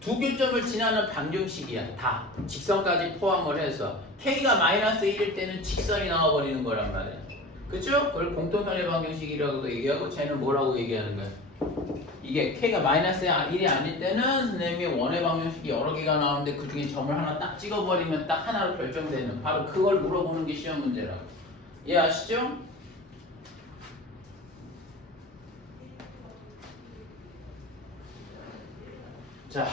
두 교점을 지나는 방정식이야. 다 직선까지 포함을 해서 k가 마이너스 1일 때는 직선이 나와버리는 거란 말이야. 그쵸? 그걸 공통편의 방정식이라고도 얘기하고 쟤는 뭐라고 얘기하는 거야? 이게 k가 마이너스 1이 아닐 때는 선생님이 원의 방정식이 여러 개가 나오는데 그 중에 점을 하나 딱 찍어버리면 딱 하나로 결정되는 바로 그걸 물어보는 게 시험 문제라고. 이해하시죠? 자,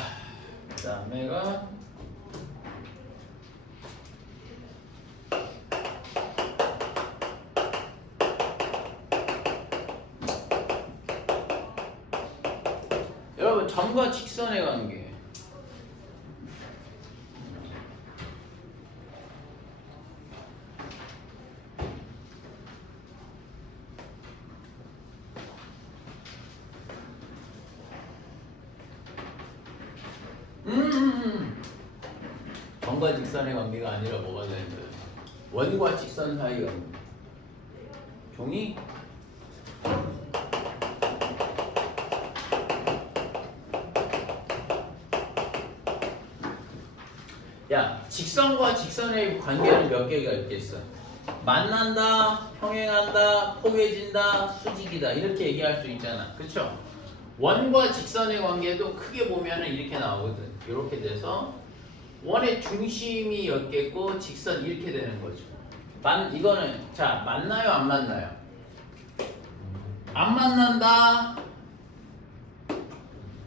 그 다음에가 여러분 점과 직선의 관계. 점과 직선의 관계가 아니라 뭐가 되는 거예요? 원과 직선 사이 관계. 종이 야, 직선과 직선의 관계는 몇 개가 있겠어? 만난다, 평행한다, 포개진다, 수직이다 이렇게 얘기할 수 있잖아. 그쵸? 원과 직선의 관계도 크게 보면은 이렇게 나오거든. 이렇게 돼서 원의 중심이 였겠고 직선 이렇게 되는 거죠. 이거는 자 만나요 안 만나요? 안 만난다.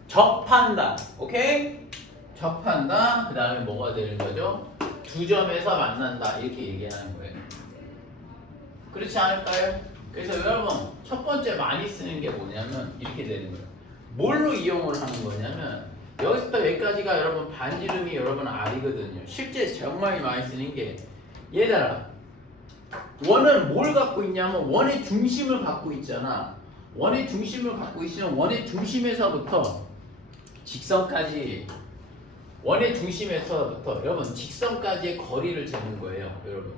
접한다. 오케이? 접한다. 그 다음에 뭐가 되는 거죠? 두 점에서 만난다. 이렇게 얘기하는 거예요. 그렇지 않을까요? 그래서 여러분 첫 번째 많이 쓰는 게 뭐냐면 이렇게 되는 거예요. 뭘로 이용을 하는 거냐면 여기서부터 여기까지가 여러분 반지름이 여러분 R이거든요. 실제 정말 많이 쓰는 게 얘들아 원은 뭘 갖고 있냐면 원의 중심을 갖고 있잖아. 원의 중심을 갖고 있으면 원의 중심에서부터 직선까지 원의 중심에서부터 여러분 직선까지의 거리를 재는 거예요. 여러분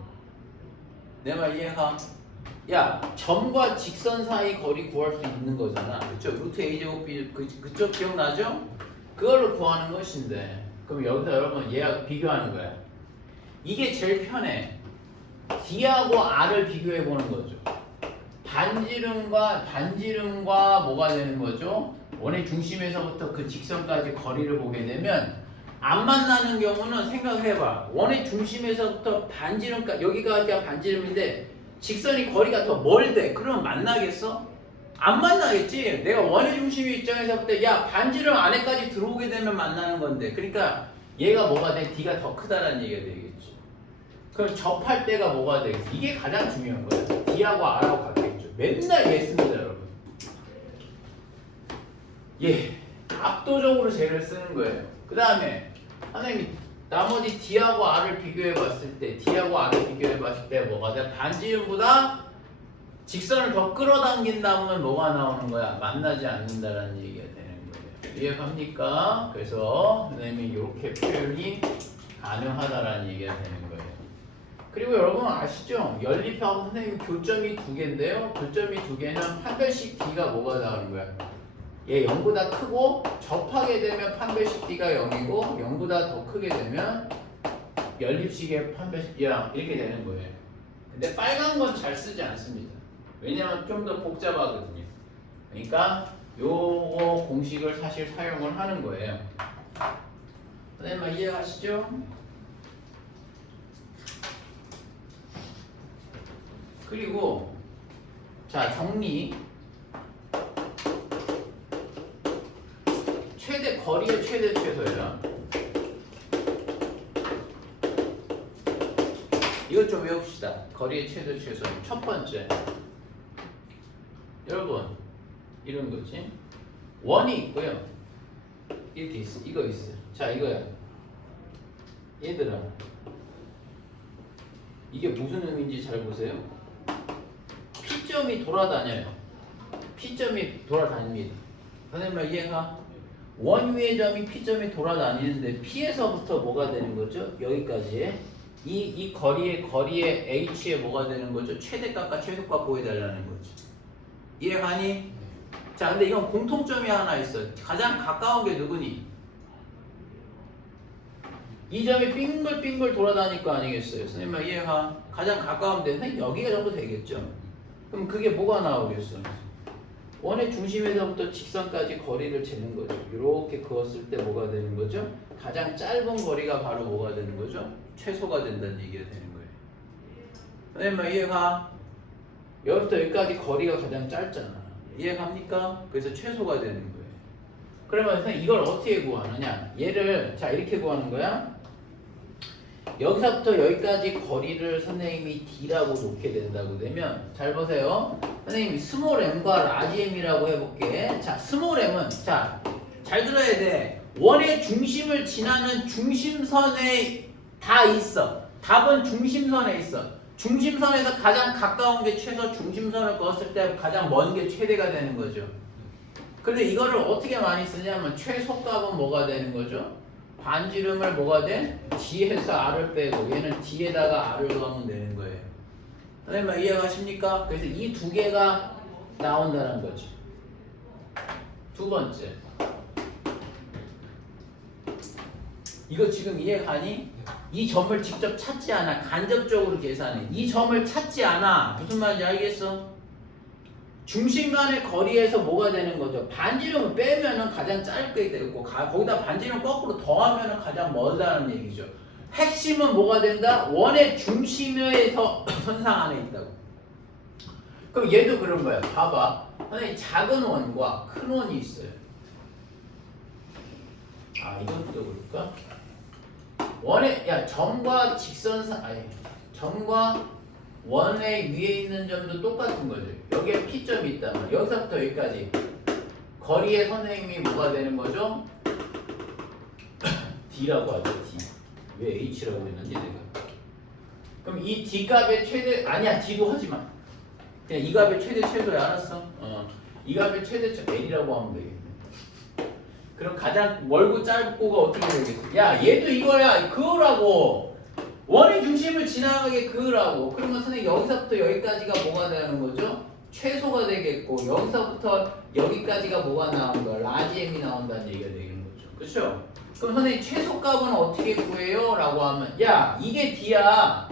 내 말 이해가? 야 점과 직선 사이 거리 구할 수 있는 거잖아. 그쵸? 루트 a제곱 b 그쪽 기억나죠? 그걸로 구하는 것인데 그럼 여기서 여러분 얘하고 비교하는 거야. 이게 제일 편해. D하고 R을 비교해 보는 거죠. 반지름과 뭐가 되는 거죠? 원의 중심에서부터 그 직선까지 거리를 보게 되면 안 만나는 경우는 생각해봐. 원의 중심에서부터 반지름까지 여기가 반지름인데 직선이 거리가 더 멀대. 그러면 만나겠어? 안 만나겠지. 내가 원의 중심의 입장에서 볼 때 야 반지름 안에까지 들어오게 되면 만나는 건데 그러니까 얘가 뭐가 돼? D가 더 크다라는 얘기가 되겠지. 그럼 접할 때가 뭐가 되겠지? 이게 가장 중요한 거예요. D하고 R하고 같겠죠. 맨날 얘 씁니다 여러분. 예, 압도적으로 쟤를 쓰는 거예요. 그 다음에 선생님이 나머지 D하고 R을 비교해 봤을 때 D하고 R을 비교해 봤을 때 뭐가 돼? 반지름보다 직선을 더 끌어당긴다면 뭐가 나오는 거야? 만나지 않는다라는 얘기가 되는 거예요. 이해갑니까? 그래서 선생님이 이렇게 표현이 가능하다라는 얘기가 되는 거예요. 그리고 여러분 아시죠? 연립하고 선생님 교점이 두 개인데요. 교점이 두 개는 판별식 D가 뭐가 나오는 거야? 얘 0보다 크고 접하게 되면 판별식 D가 0이고 0보다 더 크게 되면 연립식의 판별식 D랑 이렇게 되는 거예요. 근데 빨간 건 잘 쓰지 않습니다. 왜냐면 좀 더 복잡하거든요. 그러니까 요거 공식을 사실 사용을 하는 거예요. 선생님 이해하시죠? 그리고 자 정리 최대 거리의 최대 최소예요. 이것 좀 외웁시다. 거리의 최대 최소 첫 번째 여러분 이런 거지. 원이 있고요. 이렇게 있어. 이거 있어. 자 이거야. 얘들아 이게 무슨 의미인지 잘 보세요. P점이 돌아다녀요. P점이 돌아다닙니다. 선생님 이해가? 원 위의 점이 P점이 돌아다니는데 P에서부터 뭐가 되는 거죠? 여기까지 이 거리에 H에 뭐가 되는 거죠? 최대값과 최소값 보여달라는 거죠. 이해가니? 자 근데 이건 공통점이 하나 있어. 가장 가까운 게 누구니? 이 점이 빙글빙글 돌아다닐 거 아니겠어요? 선생님 이해가? 가장 가까운 데는 여기가 정도 되겠죠. 그럼 그게 뭐가 나오겠어? 원의 중심에서부터 직선까지 거리를 재는 거죠. 이렇게 그었을 때 뭐가 되는 거죠? 가장 짧은 거리가 바로 뭐가 되는 거죠? 최소가 된다는 얘기가 되는 거예요. 선생님 이해가? 여기부터 여기까지 거리가 가장 짧잖아. 이해갑니까? 그래서 최소가 되는 거예요. 그러면 선생님 이걸 어떻게 구하느냐? 얘를 자 이렇게 구하는 거야. 여기서부터 여기까지 거리를 선생님이 D라고 놓게 된다고 되면 잘 보세요. 선생님이 스몰 m과 라지 m이라고 해볼게. 자 스몰 m은 자 잘 들어야 돼. 원의 중심을 지나는 중심선에 다 있어. 답은 중심선에 있어. 중심선에서 가장 가까운 게 최소, 중심선을 그었을 때 가장 먼 게 최대가 되는 거죠. 근데 이거를 어떻게 많이 쓰냐면 최소값은 뭐가 되는 거죠? 반지름을 뭐가 돼? D에서 R을 빼고 얘는 D에다가 R을 넣으면 되는 거예요. 선생님 이해가십니까? 그래서 이 두 개가 나온다는 거죠. 두 번째 이거 지금 이해가니? 이 점을 직접 찾지 않아. 간접적으로 계산해. 이 점을 찾지 않아. 무슨 말인지 알겠어? 중심 간의 거리에서 뭐가 되는 거죠? 반지름을 빼면은 가장 짧게 되고 거기다 반지름 거꾸로 더하면은 가장 멀다는 얘기죠. 핵심은 뭐가 된다? 원의 중심에서 선상 안에 있다고. 그럼 얘도 그런 거야. 봐봐. 선생님 작은 원과 큰 원이 있어요. 아 이것도 그럴까? 원의 점과 직선상 아니 점과 원의 위에 있는 점도 똑같은 거죠. 여기에 P점이 있다면 여기서부터 여기까지 거리의 선생님이 뭐가 되는 거죠? D라고 하죠. D. 왜 H라고 했는지 내가. 그럼 이 D 값의 최대 아니야 D도 하지 마. 그냥 이 값의 최대 최소야. 알았어? 이 값의 최대 최소 L이라고 하면 되겠네. 그럼 가장 멀고 짧고가 어떻게 되겠어? 야 얘도 이거야. 그거라고. 원의 중심을 지나가게 그으라고. 그러면 선생님 여기서부터 여기까지가 뭐가 되는 거죠? 최소가 되겠고 여기서부터 여기까지가 뭐가 나오는 거야? 라지 m이 나온다는 얘기가 되는 거죠. 그렇죠? 그럼 선생님 최소값은 어떻게 구해요? 라고 하면 야 이게 D야.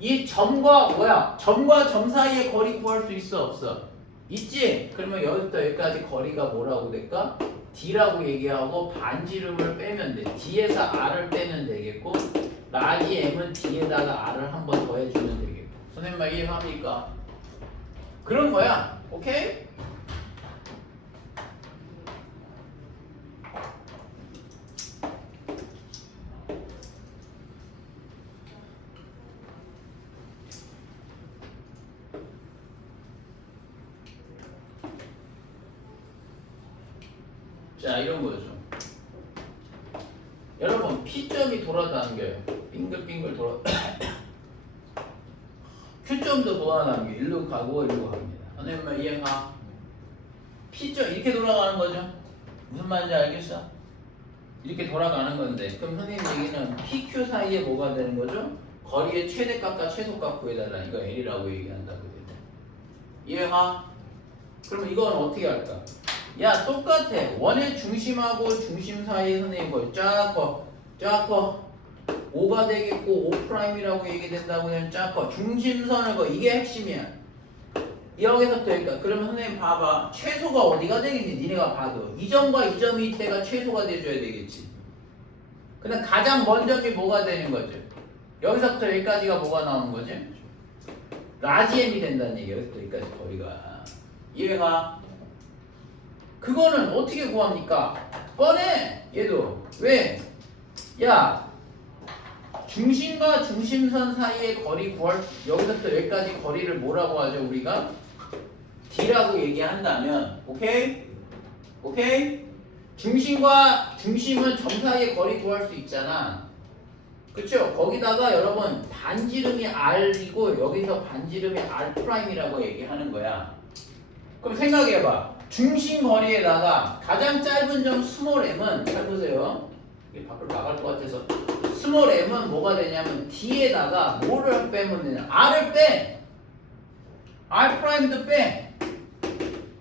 이 점과 뭐야? 점과 점 사이의 거리 구할 수 있어 없어? 있지? 그러면 여기부터 여기까지 거리가 뭐라고 될까? D라고 얘기하고 반지름을 빼면 돼. D에서 R을 빼면 되겠고 라지 m은 D에다가 R을 한 번 더 해주면 되겠고. 선생님 말 이해합니까? 그런 거야. 오케이? 자, 이런 거죠. 여러분, P점이 돌아다녀요. 빙글빙글 돌아. Q점도 돌아다녀요. 일로 가고 일로 갑니다. 선생님 이해가? P점 이렇게 돌아가는 거죠. 무슨 말인지 알겠어? 이렇게 돌아가는 건데, 그럼 선생님 얘기는 PQ 사이에 뭐가 되는 거죠? 거리의 최대값과 최소값 구해달라. 이거 L이라고 얘기한다고 그래요. 이해가? 그러면 이건 어떻게 할까? 야, 똑같아. 원의 중심하고 중심 사이에 선생님 뭐 쫙 커 5가 되겠고 5'이라고 얘기된다고 하면 쫙 커 중심선을 거 이게 핵심이야. 여기서부터 여기까지. 그러면 선생님 봐봐. 최소가 어디가 되겠니? 니네가 봐도 이 점과 이 점이 이때가 최소가 돼줘야 되겠지. 근데 가장 먼 점이 뭐가 되는 거죠? 여기서부터 여기까지가 뭐가 나오는 거지? 라지엠이 된다는 얘기야. 여기서부터 여기까지 거리가. 이해가? 그거는 어떻게 구합니까? 뻔해. 얘도 왜? 야, 중심과 중심선 사이의 거리 구할 여기서부터 여기까지 거리를 뭐라고 하죠? 우리가 D라고 얘기한다면, 오케이? 오케이? 중심과 중심은 점 사이의 거리 구할 수 있잖아. 그쵸? 거기다가 여러분 반지름이 R이고 여기서 반지름이 R'이라고 얘기하는 거야. 그럼 생각해봐. 중심 거리에다가 가장 짧은 점 스몰 m은 잘 보세요. 이게 밖으로 나갈 것 같아서 스몰 m은 뭐가 되냐면 D에다가 뭐를 빼면 되냐? R을 빼. R'도 빼.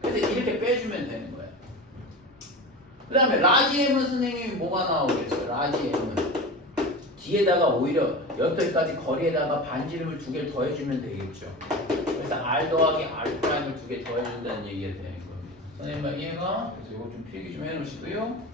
그래서 이렇게 빼주면 되는 거야. 그 다음에 라지 m은 선생님이 뭐가 나오겠어요? 라지 m은 D에다가 오히려 여기까지 거리에다가 반지름을 두 개를 더해주면 되겠죠. 그래서 R 더하기 R'을 두 개 더해준다는 얘기가 되는 겁니다. 선생님 이해가? 그래서 이거 좀 필기 좀 해놓으시고요.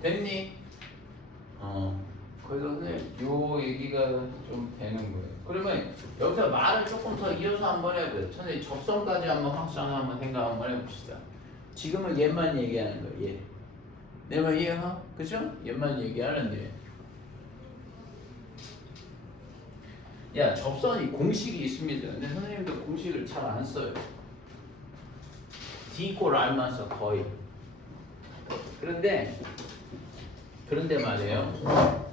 됐니? 그래서 선생님 요 얘기가 좀 되는 거예요. 그러면 여기서 말을 조금 더 이어서 한번 해보세요. 선생님 접선까지 한번 확장 한번 생각 한번 해봅시다. 지금은 얘만 얘기하는 거예요. 얘. 내 말 이해가? 그죠? 얘만 얘기하는데. 야, 접선이 공식이 있습니다. 근데 선생님도 공식을 잘 안 써요. D 꼴 R만 써 거의. 그런데 말이에요.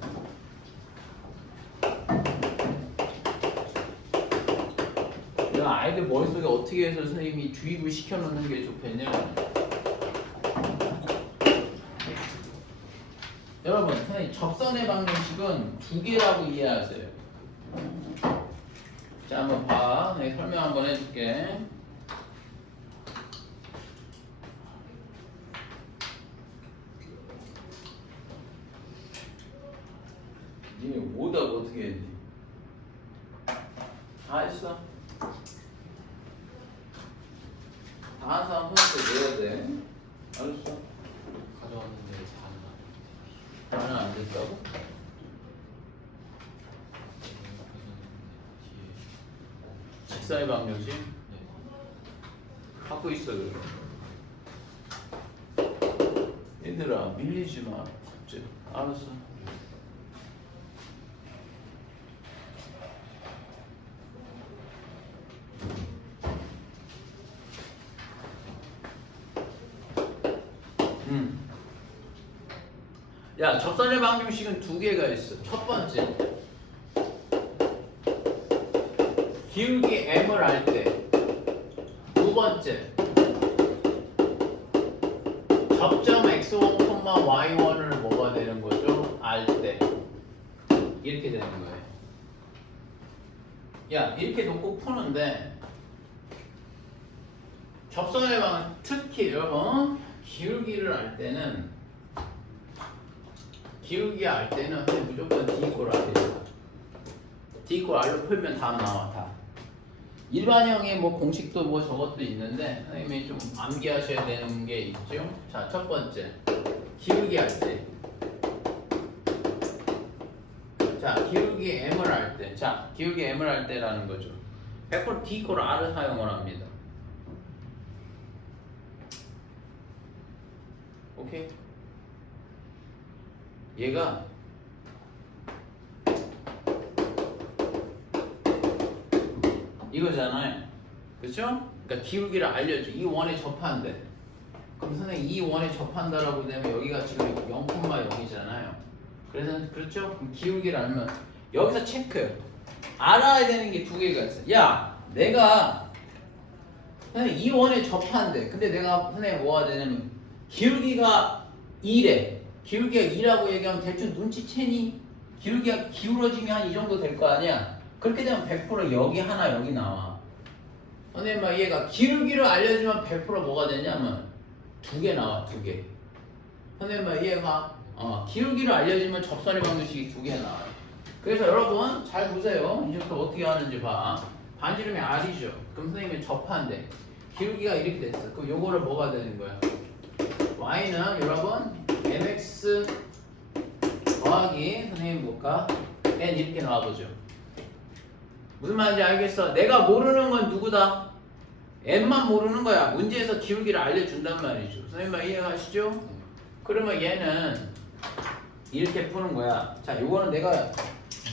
내가 아이들 머릿속에 어떻게 해서 선생님이 주입을 시켜놓는 게 좋겠냐. 여러분, 선생님 접선의 방정식은 두 개라고 이해하세요. 자, 한번 봐. 내가 설명 한번 해줄게. 니네 오답 어떻게 했니? 다 했어? 다 한 사람 혼자 내야 돼. 알았어? 가져왔는데 다는 안 됐다고? 직사의 방정식? 갖고 있어 그래. 얘들아 밀리지 마. 숙제. 알았어. 야, 접선의 방정식은 두 개가 있어. 첫 번째, 기울기 m을 알 때. 두 번째, 접점 x1, y1을 뭐가 되는 거죠? 알 때. 이렇게 되는 거예요. 야, 이렇게 놓고 푸는데 접선의 방 특히 여러분 기울기를 알 때는 무조건 D 꼴 R이야. D 꼴 R로 풀면 답 나와. 다. 일반형의 뭐 공식도 뭐 저것도 있는데 선생님이 좀 암기하셔야 되는 게 있죠. 자, 첫 번째 기울기 할 때. 자, 기울기 m을 할 때. 자, 기울기 m을 할 때라는 거죠. 100% d 이퀄 r을 사용을 합니다. 오케이? 얘가 이거잖아요. 그쵸? 그러니까 기울기를 알려줘. 이 원에 접한대. 그럼 선생님 이 원에 접한다라고 되면 여기가 지금 0,0이잖아요. 그래서 그렇죠? 그럼 기울기를 알면 여기서 체크. 알아야 되는 게 두 개가 있어. 야, 내가 선생님 이 원에 접한대. 근데 내가 선생님 뭐가 되냐면 기울기가 2래. 기울기가 2라고 얘기하면 대충 눈치채니? 기울기가 기울어지면 한 이 정도 될 거 아니야? 그렇게 되면 100% 여기 하나 여기 나와. 선생님 막 얘가 기울기를 알려주면 100% 뭐가 되냐면 두 개 나와, 두 개. 선생님 막 얘가 기울기를 알려주면 접선의 방정식이 두 개 나와요. 그래서 여러분 잘 보세요. 이제부터 어떻게 하는지 봐. 반지름이 r이죠. 그럼 선생님이 접한대. 기울기가 이렇게 됐어. 그럼 요거를 뭐가 되는 거야? y는 여러분 mx 더하기 선생님 뭘까? n 이렇게 나와보죠. 무슨 말인지 알겠어? 내가 모르는 건 누구다? n만 모르는 거야. 문제에서 기울기를 알려준단 말이죠. 선생님 이해가시죠? 그러면 얘는 이렇게 푸는 거야. 자, 요거는 내가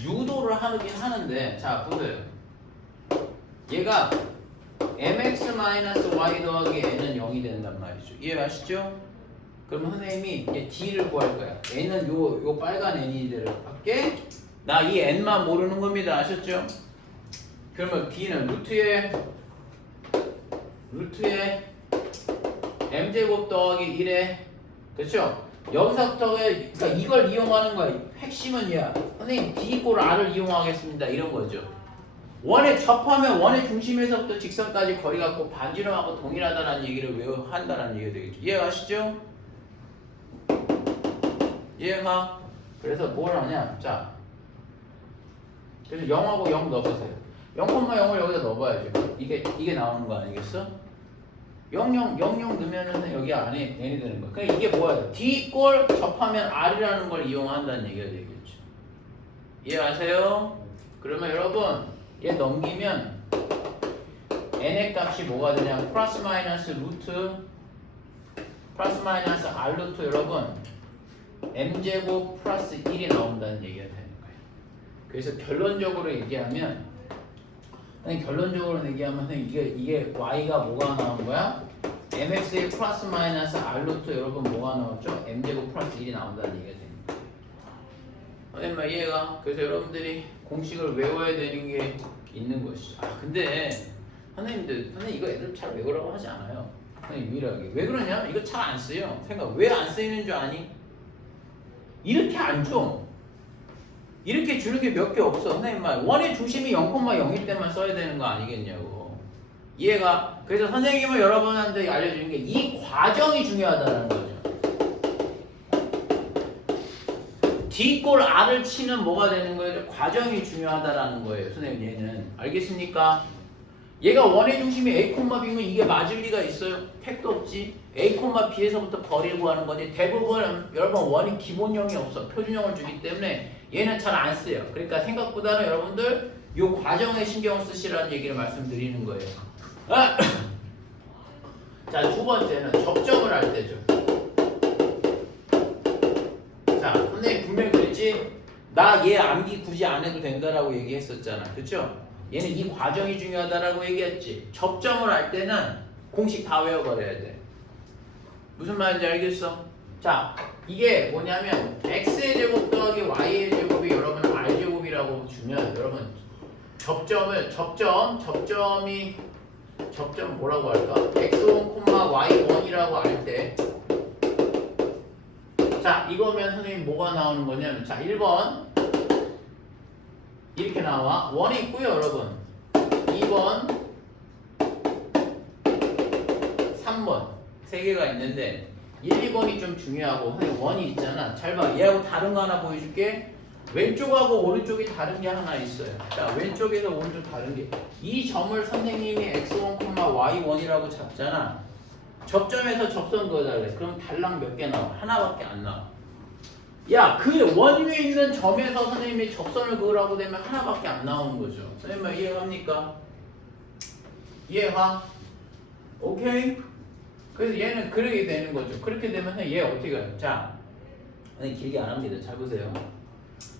유도를 하긴 하는데, 자 보세요. 얘가 mx-y 더하기 n은 0이 된단 말이죠. 이해가시죠? 그러면 선생님이 이제 d를 구할 거야. n은 요 빨간 n이 밖에 나 이 n만 모르는 겁니다. 아셨죠? 그러면 d는 루트에 m제곱 더하기 1에 그렇죠? 여기서부터 그러니까 이걸 이용하는 거야. 핵심은 야 선생님 d 이꼴 r을 이용하겠습니다. 이런 거죠. 원에 접하면 원의 중심에서부터 직선까지 거리가 꼭 반지름하고 동일하다는 얘기를 왜 한다는 얘기가 되겠죠. 이해가시죠? 이해가? 그래서 뭘 하냐? 자, 그래서 0하고 0 넣어보세요. 0,0을 여기다 넣어봐야죠. 이게 나오는 거 아니겠어? 00 넣으면은 여기 안에 n이 되는 거야. 그러니까 이게 뭐야? d 꼴 접하면 r이라는 걸 이용한다는 얘기가 되겠죠. 이해하세요? 그러면 여러분 얘 넘기면 n의 값이 뭐가 되냐? 플러스 마이너스 r 루트 여러분 m제곱 플러스 1이 나온다는 얘기가 되는 거예요. 그래서 결론적으로 얘기하면 이게 y가 뭐가 나온 거야? mx의 플러스 마이너스 r 루트 여러분 뭐가 나왔죠? m제곱 플러스 1이 나온다는 얘기가 됩니다. 선생님 이해가? 그래서 여러분들이 공식을 외워야 되는 게 있는 것이죠. 근데 선생님 이거 애들 잘 외우라고 하지 않아요. 선생님 유일하게 왜 그러냐면 이거 잘 안 쓰요. 생각 왜 안 쓰이는 줄 아니? 이렇게 안 줘. 이렇게 주는 게 몇 개 없어. 선생님 말 원의 중심이 0,0일 때만 써야 되는 거 아니겠냐고. 이해가? 그래서 선생님은 여러분한테 알려주는 게 이 과정이 중요하다는 거죠. D 꼴 R을 치는 뭐가 되는 거예요? 과정이 중요하다라는 거예요. 선생님 얘는 알겠습니까? 얘가 원의 중심이 A, B면 이게 맞을 리가 있어요? 택도 없지. A, B에서부터 거리를 구하는 거지. 대부분 여러분 원이 기본형이 없어. 표준형을 주기 때문에 얘는 잘 안 쓰요. 그러니까 생각보다는 여러분들 이 과정에 신경을 쓰시라는 얘기를 말씀드리는 거예요. 자, 두 번째는 접점을 할 때죠. 자, 선생님 분명히 그랬지? 나 얘 암기 굳이 안 해도 된다라고 얘기했었잖아. 그쵸? 얘는 이 과정이 중요하다라고 얘기했지. 접점을 할 때는 공식 다 외워버려야 돼. 무슨 말인지 알겠어? 자, 이게 뭐냐면 x의 제곱 더하기 y의 제곱이 여러분 r제곱이라고 주면 여러분 접점 뭐라고 할까? x1, y1이라고 할 때 자, 이거면 선생님 뭐가 나오는 거냐면 자, 1번 이렇게 나와. 1이 있고요, 여러분. 2번 3번 세 개가 있는데 1, 2번이 좀 중요하고 1이 있잖아. 잘 봐. 얘하고 다른 거 하나 보여줄게. 왼쪽하고 오른쪽이 다른 게 하나 있어요. 자, 왼쪽에서 오른쪽 다른 게. 이 점을 선생님이 x1, y1이라고 잡잖아. 접점에서 접선 그어달래. 그럼 달랑 몇 개 나와? 하나밖에 안 나와. 야, 그 원 위에 있는 점에서 선생님이 접선을 그으라고 되면 하나밖에 안 나오는 거죠. 선생님 이해합니까? 이해가? 오케이? 그래서 얘는 그렇게 되는 거죠. 그렇게 되면 얘 어떻게 가요? 자, 선생님 길게 안 합니다. 잘 보세요.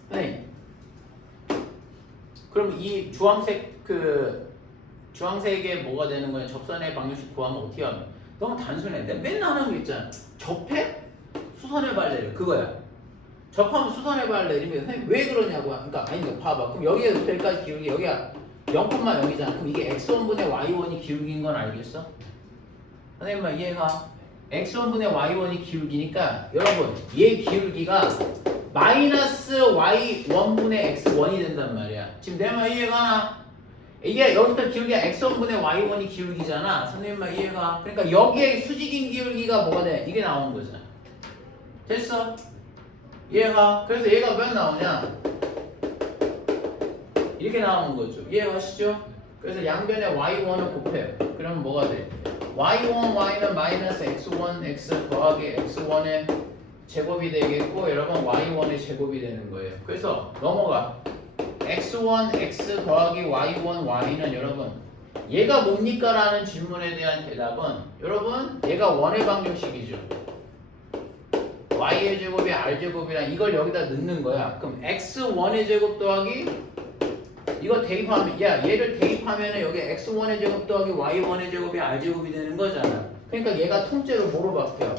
선생님, 그럼 이 주황색에 뭐가 되는 거냐? 접선의 방정식 구하면 어떻게 하면? 너무 단순해. 내가 맨날 하는 거 있잖아. 접해? 수선의 발레를 그거야. 접하면 수선의 발레 이러면 선생님 왜 그러냐고. 그러니까 아니 봐봐. 그럼 여기에서 여기까지 기울기 여기가 0,0이잖아. 그럼 이게 x1분의 y1이 기울기인 건 알겠어? 선생님만 이해가? x1분의 y1이 기울기니까 여러분 얘 기울기가 마이너스 y1분의 x1이 된단 말이야. 지금 내 말 이해가나? 이게 여기부터 기울기가 x1분의 y1이 기울기잖아. 선생님만 이해가? 그러니까 여기에 수직인 기울기가 뭐가 돼? 이게 나오는 거잖아. 됐어? 이해가? 그래서 얘가 왜 나오냐? 이렇게 나오는 거죠. 이해가시죠? 그래서 양변에 y1을 곱해요. 그러면 뭐가 돼? y1, y는 마이너스 x1, x 더하기 x1의 제곱이 되겠고 여러분 y1의 제곱이 되는 거예요. 그래서 넘어가. x1, x 더하기 y1, y는 여러분 얘가 뭡니까? 라는 질문에 대한 대답은 여러분 얘가 원의 방정식이죠. y의 제곱이 r제곱이랑 이걸 여기다 넣는 거야. 그럼 x1의 제곱 더하기 이거 대입하면 얘를 대입하면 여기 x1의 제곱 더하기 y1의 제곱이 r제곱이 되는 거잖아. 그러니까 얘가 통째로 뭐로 바뀌어?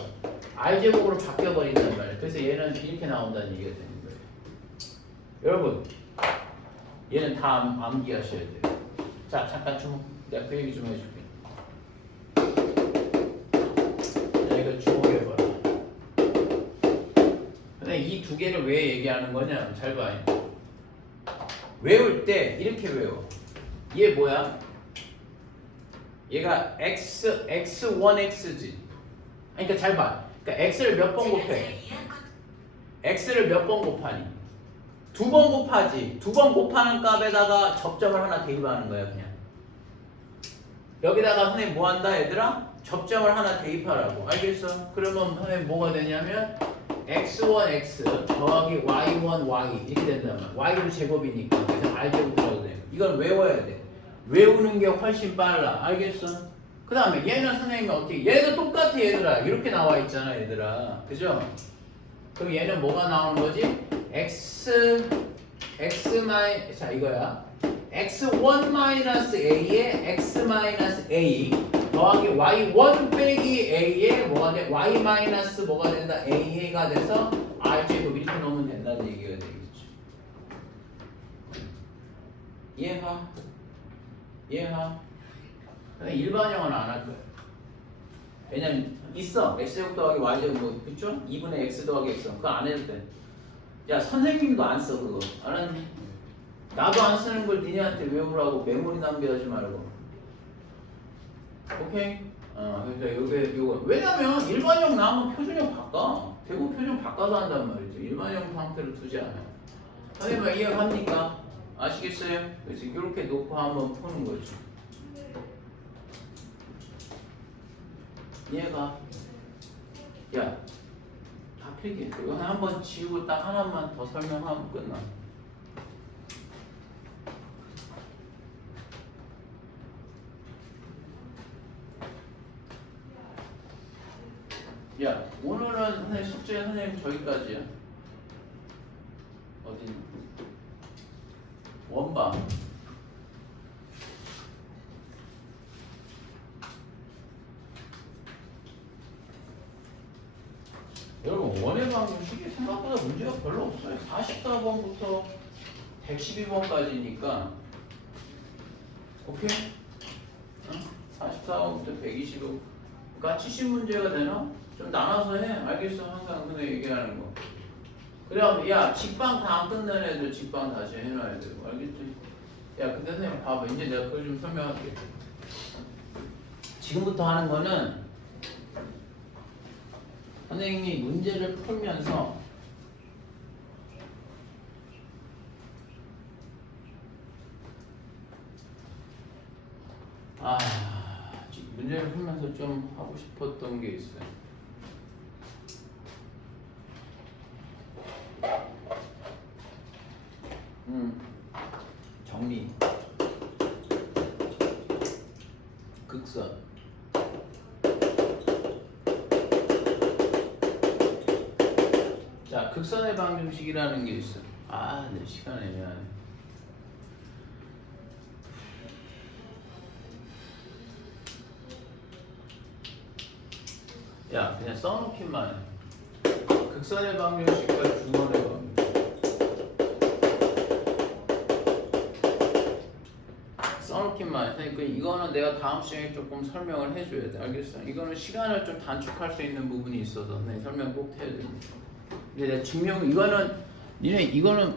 r제곱으로 바뀌어버린단 말이야. 그래서 얘는 이렇게 나온다는 얘기가 되는 거예요. 여러분 얘는 다 암기하셔야 돼요. 자 잠깐 좀 내가 그 얘기 좀 해줄게. 자 이거 주목해봐라. 근데 이 두 개를 왜 얘기하는 거냐? 잘 봐. 외울 때 이렇게 외워. 얘 뭐야? 얘가 x1x지. 그러니까 잘 봐. 그러니까 x를 몇 번 곱해? x를 몇 번 곱하니? 두 번 곱하지. 두 번 곱하는 값에다가 접점을 하나 대입하는 거야 그냥. 여기다가 선생님 뭐 한다 얘들아? 접점을 하나 대입하라고. 알겠어? 그러면 선생님 뭐가 되냐면 x1x 더하기 y1y 이렇게 된단 말이야. y는 제곱이니까 그래서 r제곱이라고 돼. 이건 외워야 돼. 외우는 게 훨씬 빨라. 알겠어? 그 다음에 얘는 선생님이 어떻게 얘도 똑같아 얘들아. 이렇게 나와 있잖아 얘들아. 그죠? 그럼 얘는 뭐가 나오는 거지? 자 이거야. x1-a에 x-a 더하기 y1 빼기 a에 뭐가 돼? y 마이너스 뭐가 된다? a가 돼서 r제곱 이렇게 넣으면 된다는 얘기가 되겠죠. 이해가? 이해가? 근데 일반형은 안 할 거야. 왜냐면 있어. x제곱 더하기 y제곱 뭐 그쵸? 2분의 x 더하기 x 그거 안 해도 돼. 야 선생님도 안 써 그거. 알았니? 나도 안 쓰는 걸 니네한테 외우라고 메모리 낭비하지 말고. 오케이? 그래서 요거 왜냐면 일반형 나오면 표준형 바꿔. 대구 표준 바꿔서 한단 말이죠. 일반형 상태로 두지 않아. 선생님 이해합니까? 아시겠어요? 그래서 이렇게 놓고 한번 푸는 거죠. 이해가? 야, 다 필기. 이거 한번 지우고 딱 하나만 더 설명하면 끝나. 야, 오늘은 선생님 숙제 선생님 저기까지야. 어디? 원방. 여러분 원의 방정식이 생각보다 문제가 별로 없어요. 44번부터 112번까지니까 오케이? 44번부터 125 같이 신 문제가 되나? 좀 나눠서 해. 알겠어? 항상 근데 얘기하는 거. 그럼 야 직방 다 안 끝낸 애들 직방 다시 해놔야 되고 알겠지? 야 근데 선생님 봐봐. 이제 내가 그걸 좀 설명할게. 지금부터 하는 거는 선생님이 문제를 풀면서 하고 싶었던 게 있어요. 정리. 극선. 자, 극선의 방정식이라는 게 있어. 아, 내 시간 애매하네. 야, 그냥 써놓기만 해. 극선의 방정식과 중원의 방정식. 써놓기만 해. 그러니까 이거는 내가 다음 시간에 조금 설명을 해줘야 돼. 알겠어? 이거는 시간을 좀 단축할 수 있는 부분이 있어서 내 설명 꼭 해야 됩니다. 근데 내가 증명 이거는 니네 이거는